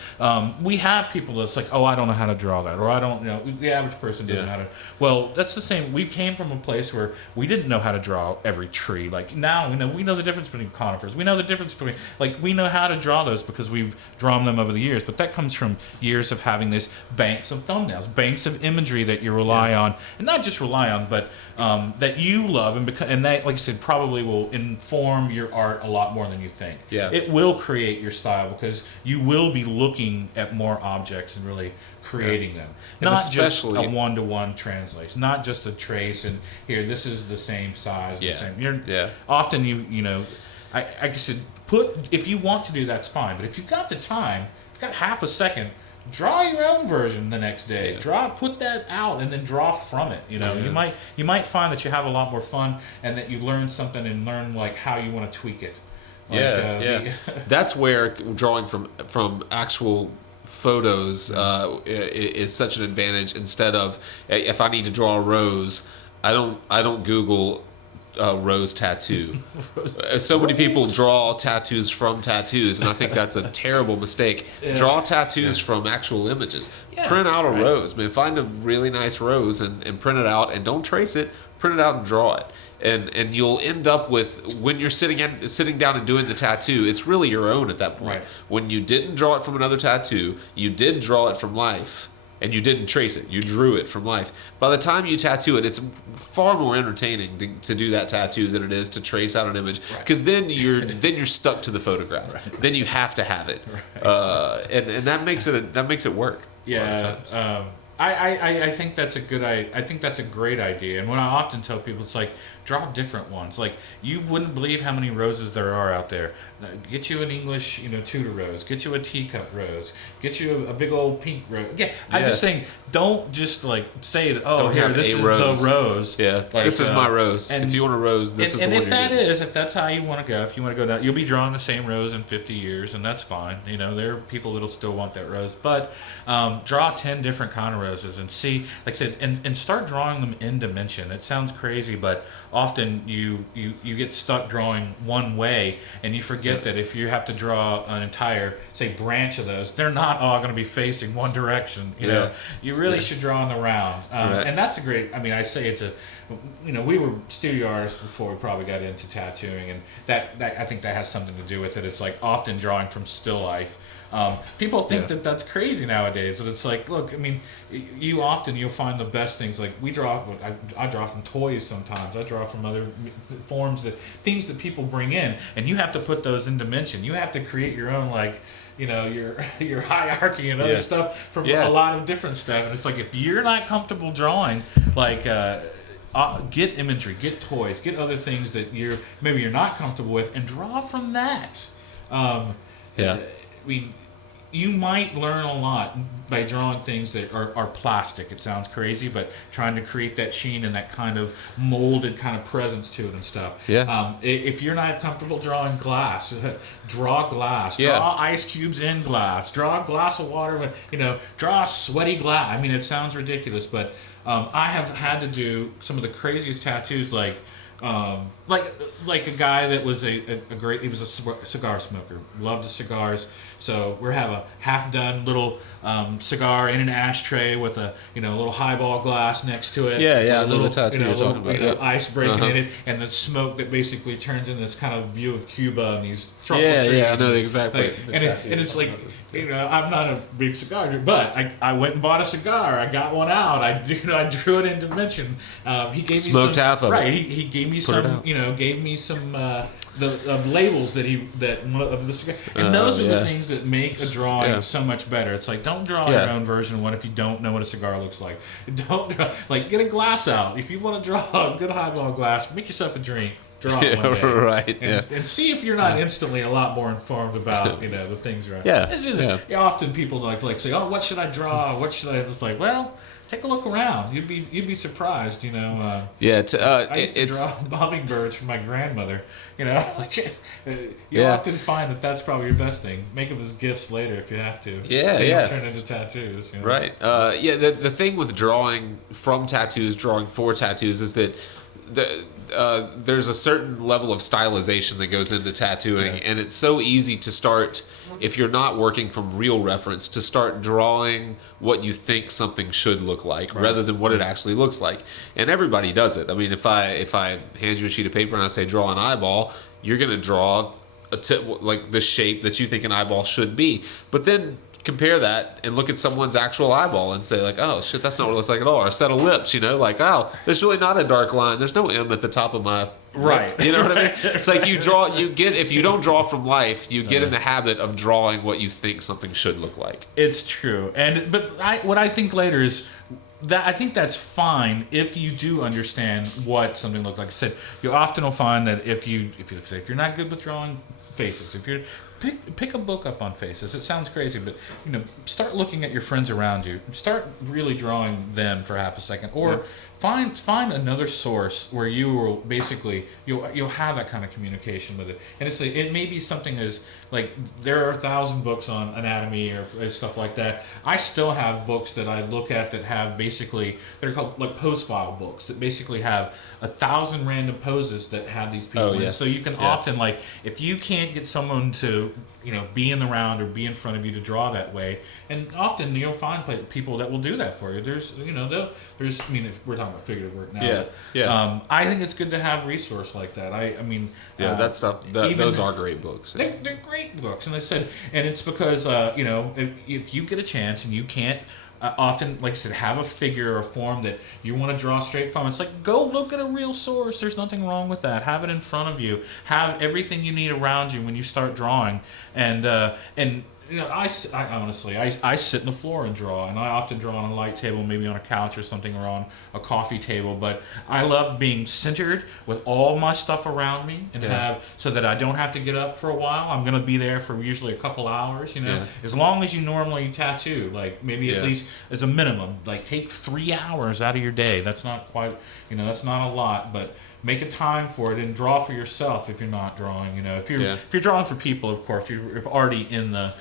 we have people that's like, oh, I don't know how to draw that, or I don't, the average person doesn't know how to. Well, that's the same. We came from a place where we didn't know how to draw every tree. Like now, we know the difference between conifers. We know the difference between, we know how to draw those because we've drawn them over the years. But that comes from years of having this banks of thumbnails, banks of imagery that you rely on, and not just rely on, but that you love, and that, like I said, probably will inform your art a lot more than you think. It will create your style because you will be looking at more objects and really creating them. Not just a 1-to-1 translation, not just a trace and here, this is the same size, the same. Often I said, if you want to do that's fine, but if you've got the time, you've got half a second, draw your own version the next day. Put that out, and then draw from it. You might find that you have a lot more fun, and that you learn something and learn how you want to tweak it. That's where drawing from actual photos is such an advantage. Instead of, if I need to draw a rose, I don't Google rose tattoo. So many people draw tattoos from tattoos, and I think that's a terrible mistake. Draw tattoos from actual images. Print out a rose, man. Find a really nice rose and print it out, and don't trace it. Print it out and draw it. And you'll end up with, when you're sitting down and doing the tattoo, it's really your own at that point. When you didn't draw it from another tattoo, you did draw it from life. And you didn't trace it. You drew it from life. By the time you tattoo it, it's far more entertaining to do that tattoo than it is to trace out an image. Because then you're stuck to the photograph. Then you have to have it, and that makes it work. I think that's I think that's a great idea. And when I often tell people, it's like, draw different ones. Like, you wouldn't believe how many roses there are out there. Get you an English, Tudor rose. Get you a teacup rose. Get you a big old pink rose. I'm just saying, don't just say that. Oh, here, this is the rose. This is my rose. And if you want a rose, this is the one you're getting. And if that's how you want to go, if you want to go down, you'll be drawing the same rose in 50 years, and that's fine. There are people that'll still want that rose, but draw 10 different kind of roses and see, like I said, and start drawing them in dimension. It sounds crazy, but often you get stuck drawing one way, and you forget that if you have to draw an entire, say, branch of those, they're not all going to be facing one direction. You really should draw them around, and that's a great. I say it's a. We were studio artists before we probably got into tattooing, and that I think that has something to do with it. It's like often drawing from still life. People think that that's crazy nowadays, but it's like, look, you'll find the best things. Like, we draw, I draw from toys sometimes. I draw from other forms, things that people bring in, and you have to put those in dimension. You have to create your own, your hierarchy and other stuff from a lot of different stuff. And it's like, if you're not comfortable drawing, get imagery, get toys, get other things that maybe you're not comfortable with, and draw from that. you might learn a lot by drawing things that are plastic. It sounds crazy, but trying to create that sheen and that kind of molded kind of presence to it and stuff. Yeah. If you're not comfortable drawing glass, draw glass. Yeah. Draw ice cubes in glass. Draw a glass of water. Draw a sweaty glass. I mean, it sounds ridiculous, but I have had to do some of the craziest tattoos, like a guy that was he was a cigar smoker, loved the cigars. So we have a half-done little cigar in an ashtray with a little highball glass next to it. Yeah, with I a know little, the tattoo you're talking about. Yeah. Ice breaking Uh-huh. in it, and the smoke that basically turns into this kind of view of Cuba and these tropical Yeah, trees. yeah, I know exactly. Like, and it's like, I'm not a big cigar drinker, but I went and bought a cigar. I got one out. I drew it in dimension. He gave me Smoked some, half of right. it. He gave me Put it some. out. Gave me some of labels of the cigar, and those are the yeah. things that make a drawing so much better. It's like, don't draw Yeah. your own version of one if you don't know what a cigar looks like. Don't draw, get a glass out. If you want to draw a good highball glass, make yourself a drink. Draw it one day. Right. And see if you're not instantly a lot more informed about the things around. Yeah. Often people like say, oh, what should I draw? What should I? It's like, well, take a look around. You'd be surprised. Yeah. I used to It's draw hummingbirds for my grandmother. You Yeah. often find that that's probably your best thing. Make them as gifts later if you have to. Yeah, They yeah. don't turn into tattoos. right. The thing with drawing from tattoos, drawing for tattoos, is that there's a certain level of stylization that goes into tattooing, and it's so easy to start, if you're not working from real reference, to start drawing what you think something should look like rather than what it actually looks like. And everybody does it. I mean, if I hand you a sheet of paper and I say draw an eyeball, you're going to draw like the shape that you think an eyeball should be. But then compare that and look at someone's actual eyeball and say, like, oh shit, that's not what it looks like at all. Or a set of lips, like, oh, there's really not a dark line. There's no M at the top of my Right. lips. You know what I mean? It's like if you don't draw from life, you get in the habit of drawing what you think something should look like. It's true, but what I think later is that I think that's fine if you do understand what something looks like. I said, you often will find that if you're not good with drawing faces, if you're pick a book up on faces. It sounds crazy, but start looking at your friends around you. Start really drawing them for half a second, or find another source where you will basically you'll have that kind of communication with it. And it's like, it may be something as like there are 1,000 books on anatomy or stuff like that. I still have books that I look at that have basically, they're called like pose file books that basically have 1,000 random poses that have these people. Oh, yeah. So you can often, like, if you can't get someone to be in the round or be in front of you to draw that way, and often you'll find people that will do that for you. There's I mean, if we're talking about figurative work now, I think it's good to have resource like that. That stuff. Those are great books. They're great books, and I said, and it's because if you get a chance and you can't. Often, like I said, have a figure or a form that you want to draw straight from. It's like, go look at a real source. There's nothing wrong with that. Have it in front of you. Have everything you need around you when you start drawing. And I honestly, I sit on the floor and draw, and I often draw on a light table, maybe on a couch or something, or on a coffee table. But I love being centered with all my stuff around me, and have so that I don't have to get up for a while. I'm gonna be there for usually a couple hours, as long as you normally tattoo, like maybe at least as a minimum, like take 3 hours out of your day. That's not quite, that's not a lot, but make a time for it and draw for yourself if you're not drawing. If you're drawing for people, of course, you're already in the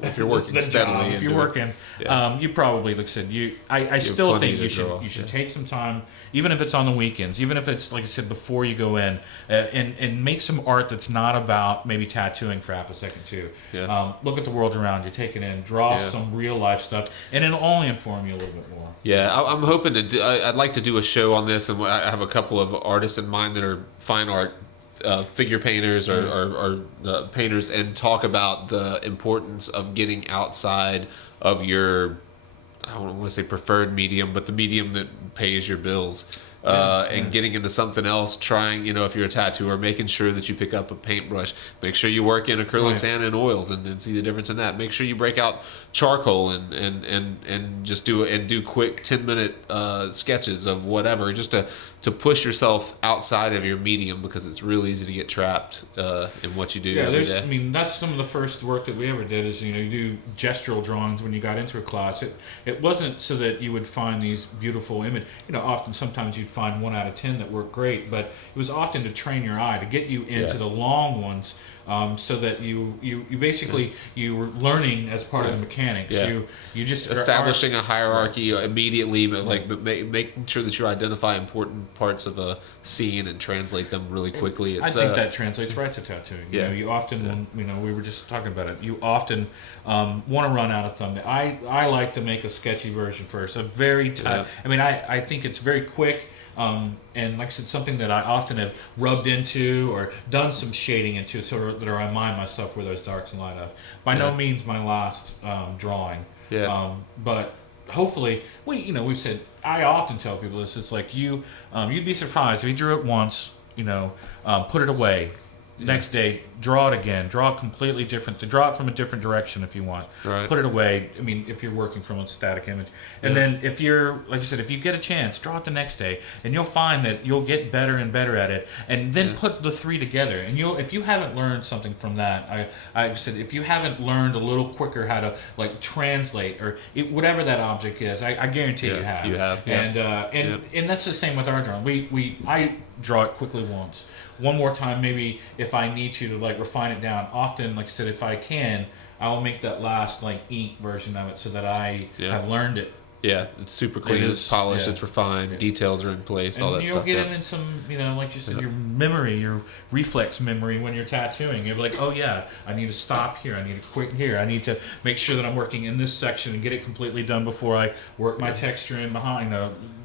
if you're working steadily, job, if you're working, you probably, like I said, I still think you should take some time, even if it's on the weekends, even if it's, like I said, before you go in, and make some art that's not about maybe tattooing for half a second too. Look at the world around you, take it in, draw some real life stuff, and it'll only inform you a little bit more. I'm hoping to I'd like to do a show on this, and I have a couple of artists in mind that are fine art figure painters or painters, and talk about the importance of getting outside of your, I don't want to say preferred medium, but the medium that pays your bills. and getting into something else, trying, if you're a tattooer, making sure that you pick up a paintbrush, make sure you work in acrylics and in oils and see the difference in that. Make sure you break out charcoal and just do quick 10-minute sketches of whatever, just to push yourself outside of your medium, because it's real easy to get trapped in what you do every day. That's some of the first work that we ever did is, you do gestural drawings when you got into a class. It wasn't so that you would find these beautiful images. Sometimes you'd find 1 out of 10 that worked great, but it was often to train your eye, to get you into the long ones, so that you basically you were learning as part of the mechanics. Yeah. You just establishing a hierarchy immediately, but making sure that you identify important parts of a scene and translate them really quickly. I think that translates right to tattooing. You often, we were just talking about it. You often want to run out of thumbnail. I like to make a sketchy version first. A very I think it's very quick. And like I said, something that I often have rubbed into or done some shading into, so that I remind myself where those darks and light of. By no means my last drawing. But hopefully, we've said, I often tell people this. It's like you'd be surprised if you drew it once, put it away. Next day, draw it again. Draw it completely different. Draw it from a different direction if you want. Right. Put it away. If you're working from a static image. And then if you're, like I said, if you get a chance, draw it the next day. And you'll find that you'll get better and better at it. And then put the three together. And if you haven't learned something from that, I said, if you haven't learned a little quicker how to translate or whatever that object is, I guarantee you have. You have. Yeah. And that's the same with our drawing. I draw it quickly once. One more time, maybe if I need to refine it down. Often, like I said, if I can, I will make that last ink version of it so that I have learned it. Yeah, it's super clean, it's polished, it's refined, details are in place, all that stuff. And you'll get in some, like you said, your memory, your reflex memory when you're tattooing. You're like, oh yeah, I need to stop here, I need to quit here, I need to make sure that I'm working in this section and get it completely done before I work my texture in behind.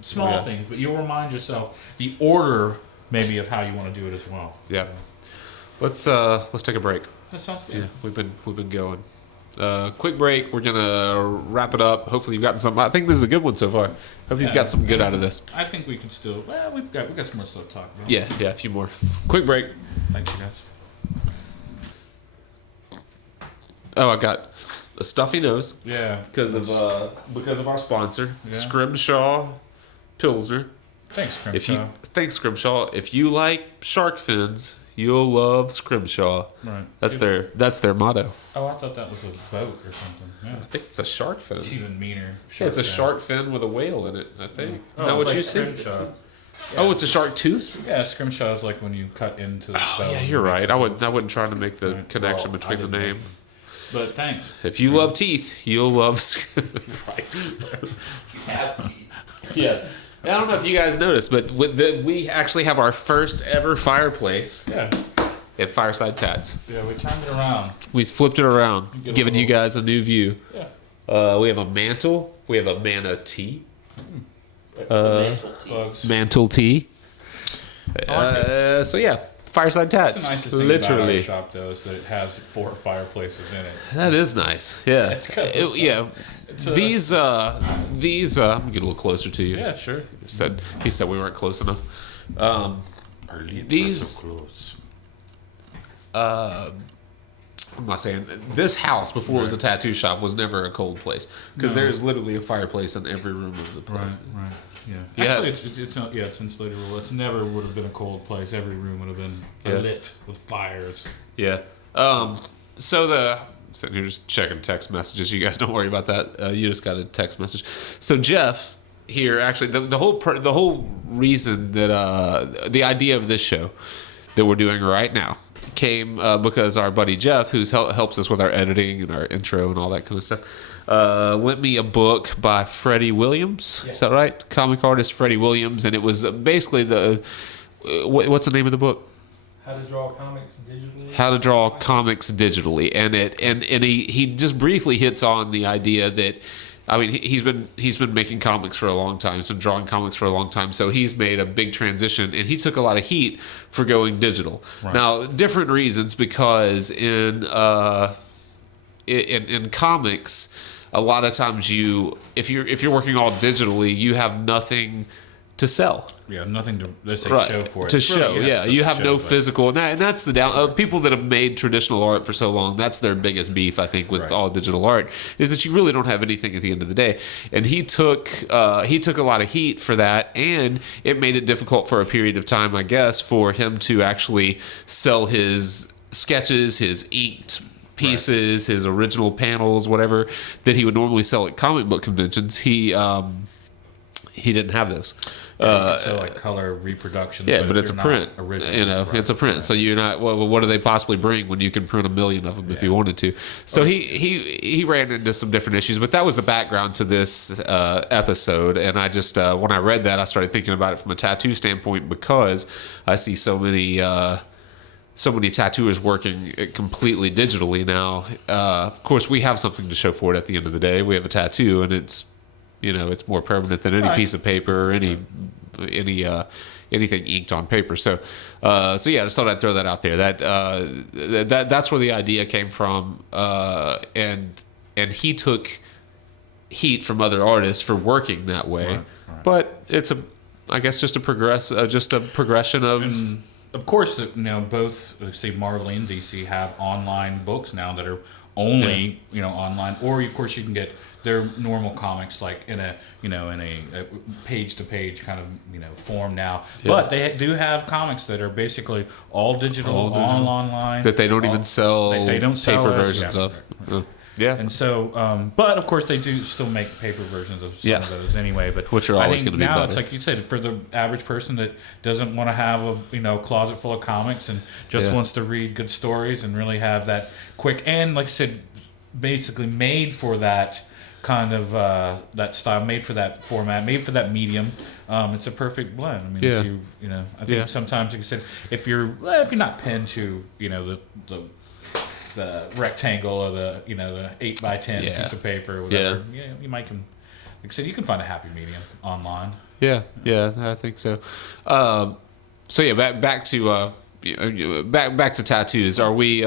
Small things, but you'll remind yourself the order maybe of how you want to do it as well. Yeah. Let's take a break. That sounds good. Yeah, we've been going. Quick break. We're gonna wrap it up. Hopefully you've gotten some. I think this is a good one so far. Hope you've got some good out of this. I think we can still. Well, we've got some more stuff to talk about. Yeah, a few more. Quick break. Thanks, you guys. Oh, I got a stuffy nose. Yeah. Because of our sponsor, Scrimshaw Pilsner. Thanks, Scrimshaw. Thanks, Scrimshaw. If you like shark fins, you'll love Scrimshaw. Right. That's their motto. Oh, I thought that was a boat or something. Yeah. I think it's a shark fin. It's even meaner. Yeah, it's a shark fin with a whale in it, I think. Oh, Is that what you said? said? Oh, it's a shark tooth? Yeah, Scrimshaw is like when you cut into the boat. Yeah, you're right. I wouldn't try to make the connection between the name. But thanks. If you love teeth, you'll love right. You have teeth. Yeah. I don't know if you guys noticed, but we actually have our first ever fireplace at Fireside Tats. Yeah, we turned it around. We flipped it around, giving you guys a new view. Yeah. We have a mantle. We have a manatee. Bugs. Mantle tea. So yeah, Fireside Tats. That's the nicest thing about our shop, though, is that it has 4 fireplaces in it. That is nice. Yeah. It's kind of these I'm gonna get a little closer to you. Yeah, sure. He said we weren't close enough. Our lips are so close. I'm not saying this house before it was a tattoo shop was never a cold place, because there's literally a fireplace in every room of the place. Right. Yeah. Actually, it's not. Yeah, it's insulated. Well, it's never would have been a cold place. Every room would have been lit with fires. Yeah. Sitting here just checking text messages. You guys don't worry about that. You just got a text message. So Jeff here, actually, the whole reason that the idea of this show that we're doing right now came because our buddy Jeff, who helps us with our editing and our intro and all that kind of stuff, lent me a book by Freddie Williams. Yeah. Is that right? Comic artist Freddie Williams, and it was basically what's the name of the book? How to draw comics digitally. How to draw comics digitally, and he just briefly hits on the idea that, I mean, he's been making comics for a long time. He's been drawing comics for a long time. So he's made a big transition, and he took a lot of heat for going digital. Right. Now, different reasons, because in comics, a lot of times if you're working all digitally, you have nothing to sell. Yeah, nothing to, let's say, Right. show for it. To It's really, show, yeah. stuff You to have show, no but- physical, and that's the down. People that have made traditional art for so long, that's their biggest beef, I think, with Right. all digital art, is that you really don't have anything at the end of the day. And he took a lot of heat for that, and it made it difficult for a period of time, I guess, for him to actually sell his sketches, his inked pieces, his original panels, whatever that he would normally sell at comic book conventions. He didn't have those. so like color reproductions. Yeah, but it's a they're print. not originals, You know, right, it's a print. right. So you're not. Well, what do they possibly bring when you can print 1 million of them if you wanted to? So he ran into some different issues, but that was the background to this episode. And I just when I read that, I started thinking about it from a tattoo standpoint because I see so many tattooers working completely digitally now. Of course, we have something to show for it at the end of the day. We have a tattoo, and it's it's more permanent than any Right. piece of paper or anything inked on paper. So yeah, I just thought I'd throw that out there. That's where the idea came from, and he took heat from other artists for working that way. Right. But it's I guess just a progression of. And of course, both, let's say, Marvel and DC have online books now that are only online, or of course you can get their normal comics like in a page to page kind of form now. Yeah. But they do have comics that are basically all digital, all online, that they don't even sell they don't sell paper as- versions yeah. of. Yeah. And so, but of course, they do still make paper versions of some of those anyway. But Which are I always think gonna be now better. it's like you said, for the average person that doesn't want to have a closet full of comics and just Yeah. wants to read good stories and really have that quick and like I said, basically made for that kind of that style, made for that format, made for that medium. It's a perfect blend. I mean, Yeah. if I think Yeah. sometimes like I said, if you're not pinned to the rectangle or the 8x10 Yeah. piece of paper or whatever, you might like I said, you can find a happy medium online. Yeah, I think so. So yeah, back to back to tattoos. Are we?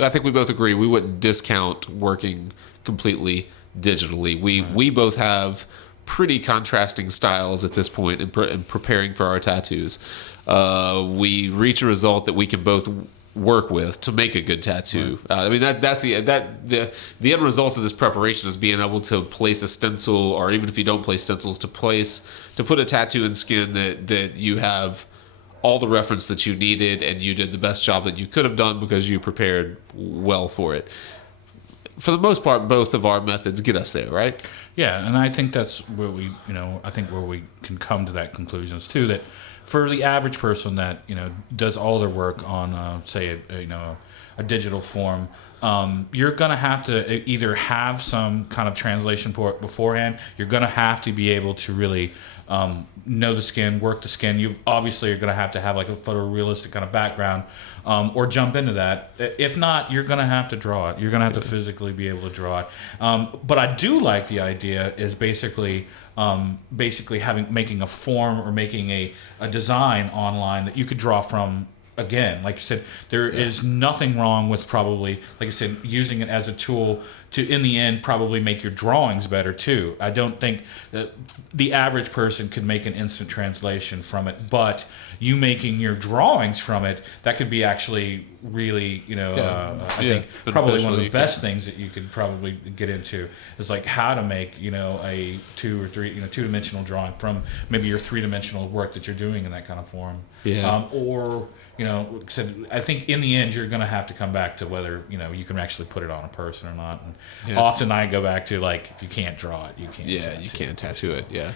I think we both agree we wouldn't discount working completely digitally. We both have pretty contrasting styles at this point in preparing for our tattoos. We reach a result that we can both work with to make a good tattoo. I mean that's the end result of this preparation is being able to place a stencil, or even if you don't place stencils, to put a tattoo in skin that you have all the reference that you needed and you did the best job that you could have done because you prepared well for it. For the most part, both of our methods get us there, right? Yeah, and I think that's where we can come to that conclusion is too, that for the average person that does all their work on say a digital form, you're gonna have to either have some kind of translation for it beforehand. You're gonna have to be able to really know the skin, work the skin. You obviously are gonna have to have like a photorealistic kind of background, or jump into that. If not, you're gonna have to draw it. You're gonna have to physically be able to draw it. But I do like the idea is basically making a form or making a design online that you could draw from. Again, like you said, there is nothing wrong with probably, like I said, using it as a tool to, in the end, probably make your drawings better too. I don't think that the average person could make an instant translation from it, but you making your drawings from it, that could be actually really, I think probably one of the best things that you could probably get into is like how to make, a 2 or 3, two-dimensional drawing from maybe your 3-dimensional work that you're doing in that kind of form. Yeah. Or I think in the end you're going to have to come back to whether you can actually put it on a person or not. And often I go back to like if you can't draw it, you can't. Yeah, you can't tattoo it. Yeah.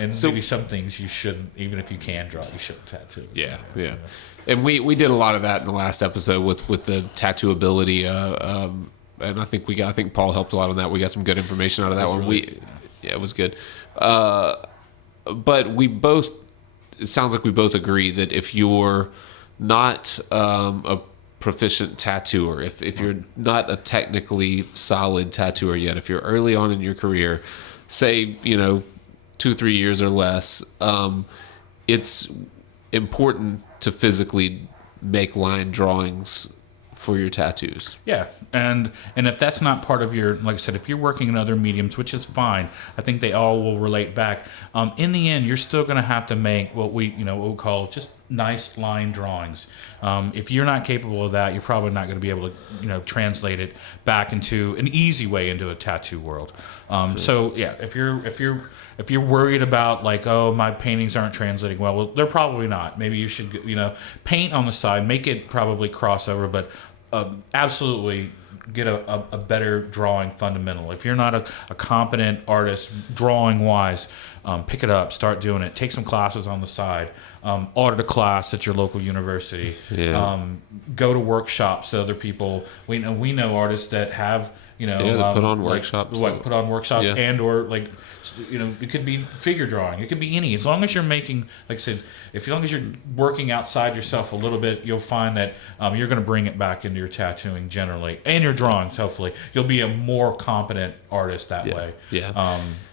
And So maybe some things you shouldn't, even if you can draw it, you shouldn't tattoo. yeah. And we did a lot of that in the last episode with the tattooability. And I think Paul helped a lot on that. We got some good information out of that one. It was good. But it sounds like we both agree that if you're not a proficient tattooer, if you're not a technically solid tattooer yet, if you're early on in your career, say 2-3 years or less, it's important to physically make line drawings for your tattoos. Yeah, and if that's not part of your, like I said, if you're working in other mediums, which is fine, I think they all will relate back. In the end, you're still going to have to make what we call just nice line drawings. If you're not capable of that, you're probably not going to be able to translate it back into an easy way into a tattoo world. So yeah, if you're worried about like, oh, my paintings aren't translating well, they're probably not. Maybe you should paint on the side, make it probably crossover, but absolutely get a better drawing fundamental. If you're not a competent artist drawing wise, pick it up, start doing it, take some classes on the side, audit a class at your local university, go to workshops that other people, we know artists that have put on workshops, put on workshops, and or like it could be figure drawing, it could be any, as long as you're making, like I said, as long as you're working outside yourself a little bit, you'll find that you're going to bring it back into your tattooing generally, and your drawings. Hopefully you'll be a more competent artist that way.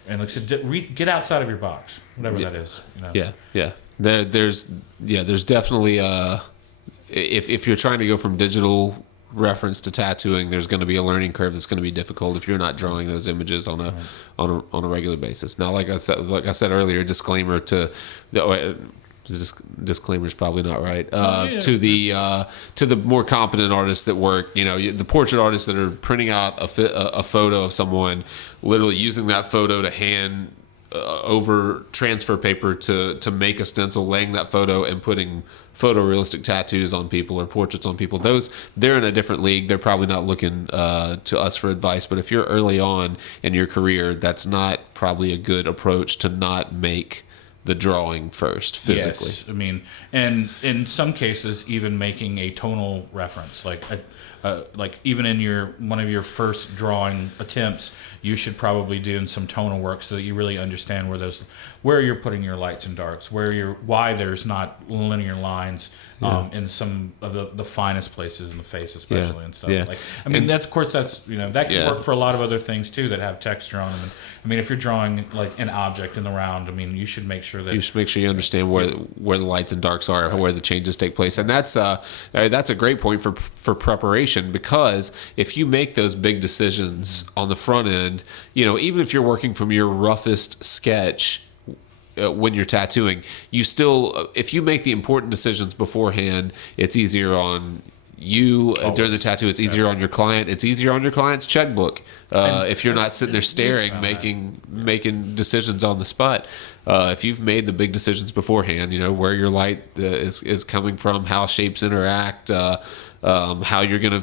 And like I said, get outside of your box, whatever that is. There's definitely if you're trying to go from digital reference to tattooing, there's going to be a learning curve that's going to be difficult if you're not drawing those images on a regular basis. Now, like I said earlier, disclaimer to the disclaimer is probably not right. To the more competent artists that work, the portrait artists that are printing out a photo of someone, literally using that photo to hand over transfer paper to make a stencil, laying that photo and putting photorealistic tattoos on people or portraits on people. They're in a different league. They're probably not looking to us for advice. But if you're early on in your career, that's not probably a good approach to not make the drawing first physically. Yes, I mean, and in some cases, even making a tonal reference, like even in one of your first drawing attempts, you should probably do some tonal work so that you really understand where you're putting your lights and darks, why there's not linear lines in some of the finest places in the face, especially and stuff. Like, I mean, that's that can work for a lot of other things too that have texture on them. And, I mean, if you're drawing like an object in the round, I mean, you should make sure you understand where the lights and darks are, where the changes take place, and that's a great point for preparation, because if you make those big decisions on the front end, even if you're working from your roughest sketch when you're tattooing, you still, if you make the important decisions beforehand, it's easier on you during the tattoo. It's easier on your client. It's easier on your client's checkbook if you're not sitting there staring, making decisions on the spot. If you've made the big decisions beforehand, where your light is coming from, how shapes interact, how you're gonna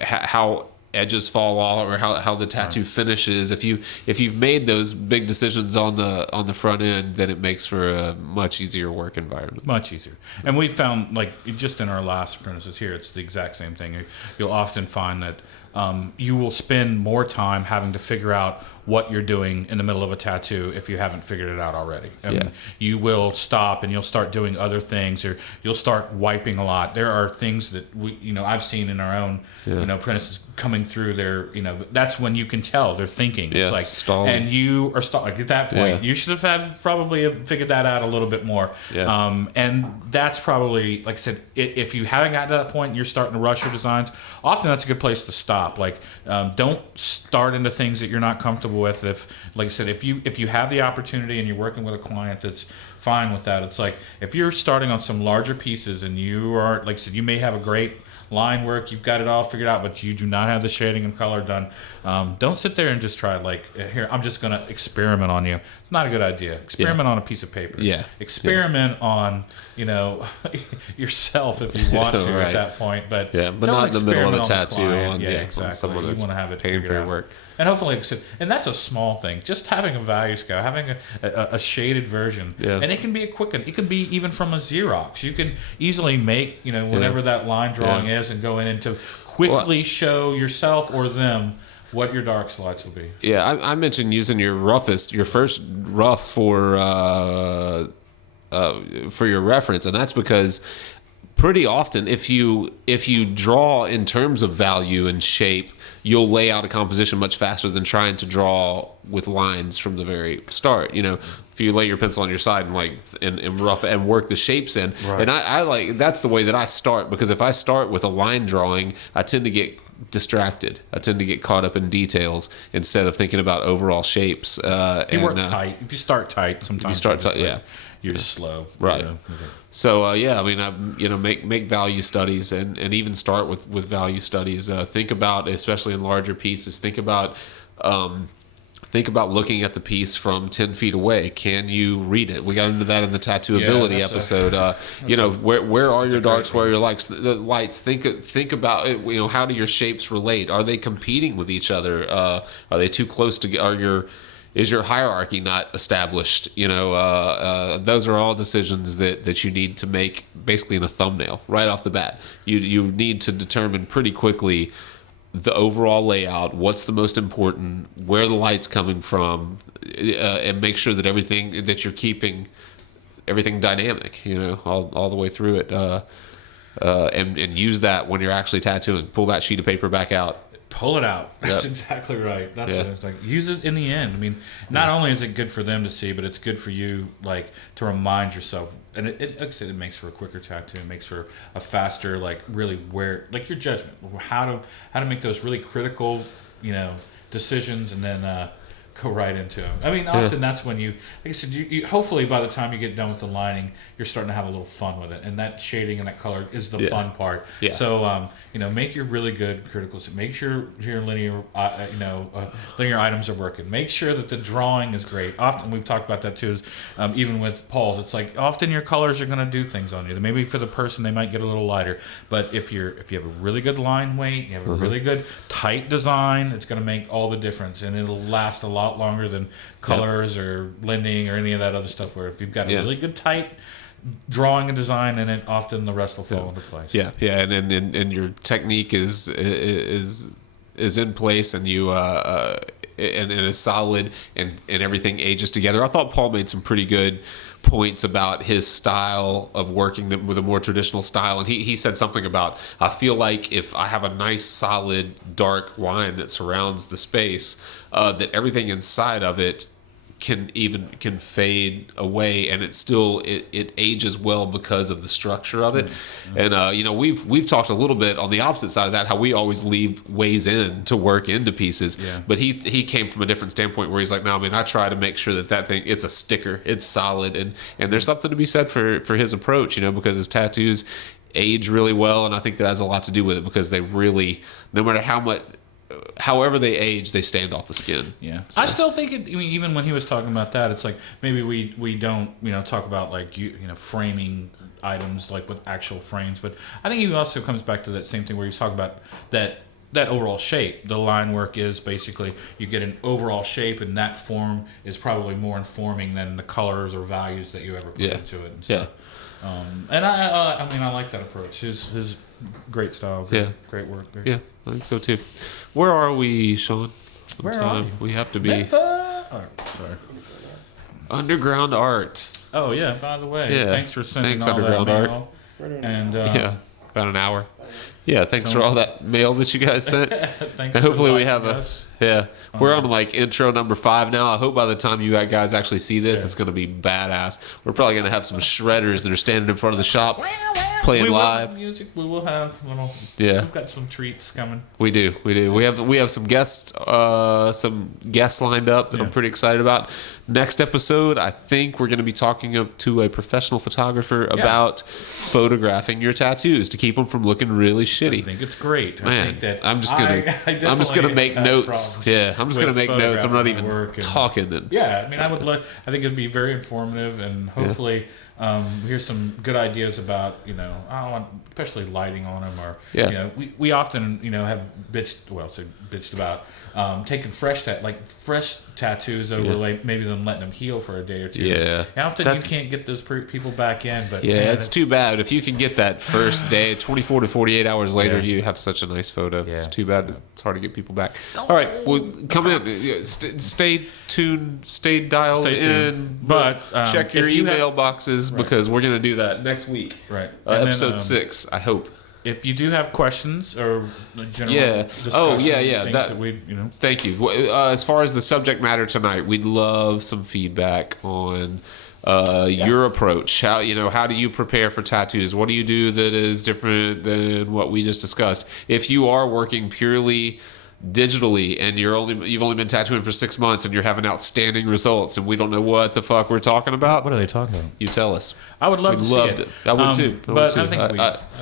how edges fall off, or how the tattoo finishes. If you've made those big decisions on the front end, then it makes for a much easier work environment. Much easier. And we found, like, just in our last apprentices here, it's the exact same thing. You'll often find that you will spend more time having to figure out what you're doing in the middle of a tattoo if you haven't figured it out already. And you will stop and you'll start doing other things, or you'll start wiping a lot. There are things that I've seen in our own apprentices coming through there. That's when you can tell they're thinking. It's like stalling. And you are stalling. At that point, you should have probably figured that out a little bit more. And that's probably, like I said, if you haven't gotten to that point and you're starting to rush your designs, often that's a good place to stop. Like, don't start into things that you're not comfortable with. If, like I said, if you have the opportunity and you're working with a client that's fine with that, it's like, if you're starting on some larger pieces and you are, like I said, you may have a great line work, you've got it all figured out, but you do not have the shading and color done, don't sit there and just try, like, here, I'm just going to experiment on you. It's not a good idea. Experiment on a piece of paper. Experiment on, yourself if you want to at that point, but not in the middle of a tattoo on exactly. on someone you that's want to have it paying figured for your out. work. And hopefully, like I said, and that's a small thing. Just having a value scale, having a shaded version, and it can be a quick one. It can be even from a Xerox. You can easily make whatever that line drawing is, and go in and to quickly show yourself or them what your dark lights will be. Yeah, I mentioned using your first rough for your reference, and that's because pretty often, if you draw in terms of value and shape, you'll lay out a composition much faster than trying to draw with lines from the very start. If you lay your pencil on your side and rough and work the shapes in, Right. and I like that's the way that I start, because if I start with a line drawing, I tend to get distracted. I tend to get caught up in details instead of thinking about overall shapes. If you work tight, if you start tight, sometimes you're just slow. Right. So make value studies and even start with value studies. Think about, especially in larger pieces, think about looking at the piece from 10 feet away. Can you read it? We got into that in the tattooability episode. Where are your darks? Where are your lights? The lights. Think about it. How do your shapes relate? Are they competing with each other? Are they too close to? Is your hierarchy not established? Those are all decisions that you need to make basically in a thumbnail right off the bat. You need to determine pretty quickly the overall layout, what's the most important, where the light's coming from, and make sure that that you're keeping everything dynamic, all the way through it, and use that when you're actually tattooing. Pull that sheet of paper back out. Pull it out. That's Yep. exactly right. That's what it's like. Use it in the end. I mean, not only is it good for them to see, but it's good for you, to remind yourself. And like I said, it makes for a quicker tattoo. It makes for a faster, really your judgment, how to make those really critical, decisions, and then go right into them. I mean, often that's when like I said, you hopefully by the time you get done with the lining, you're starting to have a little fun with it, and that shading and that color is the fun part. Yeah. So make your really good critical. Make sure your linear items are working. Make sure that the drawing is great. Often we've talked about that too. Even with Paul's, it's like often your colors are going to do things on you. Maybe for the person they might get a little lighter, but if you have a really good line weight, you have a really good tight design, it's going to make all the difference, and it'll last a lot longer than colors or blending or any of that other stuff. Where if you've got a really good tight drawing and design in it, often the rest will fall into place. And your technique is in place, and you and is solid, and everything ages together. I thought Paul made some pretty good points about his style of working with a more traditional style, and he said something about, I feel like if I have a nice solid dark line that surrounds the space, that everything inside of it can fade away, and it ages well because of the structure of it. And we've talked a little bit on the opposite side of that, how we always leave ways in to work into pieces. But he came from a different standpoint where he's like, no, I mean, I try to make sure that thing, it's a sticker, it's solid, and there's something to be said for his approach, because his tattoos age really well, and I think that has a lot to do with it, because they really, no matter however they age, they stand off the skin. Yeah, I still think it. I mean, even when he was talking about that, it's like maybe we don't talk about framing items with actual frames, but I think he also comes back to that same thing where he's talking about that overall shape. The line work is basically you get an overall shape, and that form is probably more informing than the colors or values that you ever put into it. And stuff. And I like that approach. His great style. Great work there. Yeah, I think so too. Where are we, Sean? Where are you? We have to be Sorry. Underground Art. Oh yeah. By the way, thanks for sending all Underground that Art. mail. And about an hour. Yeah, thanks for all that mail that you guys sent. Thanks. And hopefully we have us. we're on intro number 5 now. I hope by the time you guys actually see this, it's going to be badass. We're probably going to have some shredders that are standing in front of the shop playing live. Music. We will have little. Yeah, we've got some treats coming. We do. We have some guests lined up that I'm pretty excited about. Next episode, I think we're going to be talking to a professional photographer about photographing your tattoos to keep them from looking really shitty. I think it's great. Man, I'm just gonna make notes. Yeah, I'm just gonna make notes. I'm not even talking. I mean, I think it'd be very informative, and hopefully here's some good ideas about especially lighting on them, or we often have bitched about taking fresh tattoos over maybe them letting them heal for a day or two. Yeah, often you can't get those people back in, but it's too bad if you can get that first day. 24 to 48 hours later, you have such a nice photo. It's too bad. It's hard to get people back. All right, well, come in. Stay tuned. Stay dialed Stay tuned. in. But check your email boxes because we're gonna do that next week. Right. Episode episode 6, I hope. If you do have questions or general Yeah. Oh, yeah. things that we, Thank you. As far as the subject matter tonight, we'd love some feedback on your approach. How do you prepare for tattoos? What do you do that is different than what we just discussed? If you are working purely digitally and you've only been tattooing for 6 months and you're having outstanding results and we don't know what the fuck we're talking about, what are they talking about? you tell us. I would love to see it. I would too. I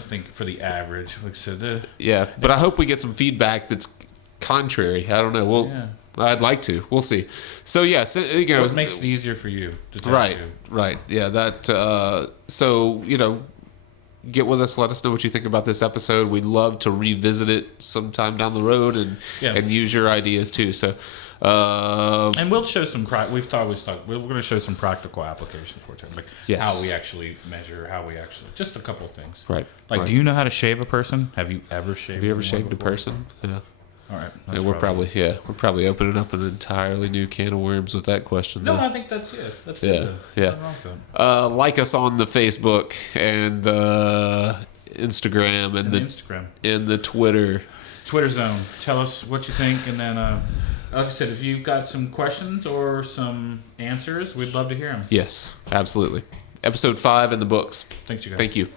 think for the average, like I said, yeah, but I hope we get some feedback that's contrary. I don't know. I'd like to. We'll see. So yeah, what makes it easier for you to tattoo? Right. Yeah, that. Get with us. Let us know what you think about this episode. We'd love to revisit it sometime down the road and use your ideas too. So, and we'll show some. We're going to show some practical applications for it, like how we actually measure, just a couple of things. Right. Like, do you know how to shave a person? Have you ever shaved? Have you ever shaved a person? Yeah. All right. Yeah, we're probably opening up an entirely new can of worms with that question. No, though. I think that's it. That's Yeah. Like us on the Facebook and the Instagram and the Twitter Zone. Tell us what you think, and then, like I said, if you've got some questions or some answers, we'd love to hear them. Yes, absolutely. Episode 5 in the books. Thanks, you guys. Thank you.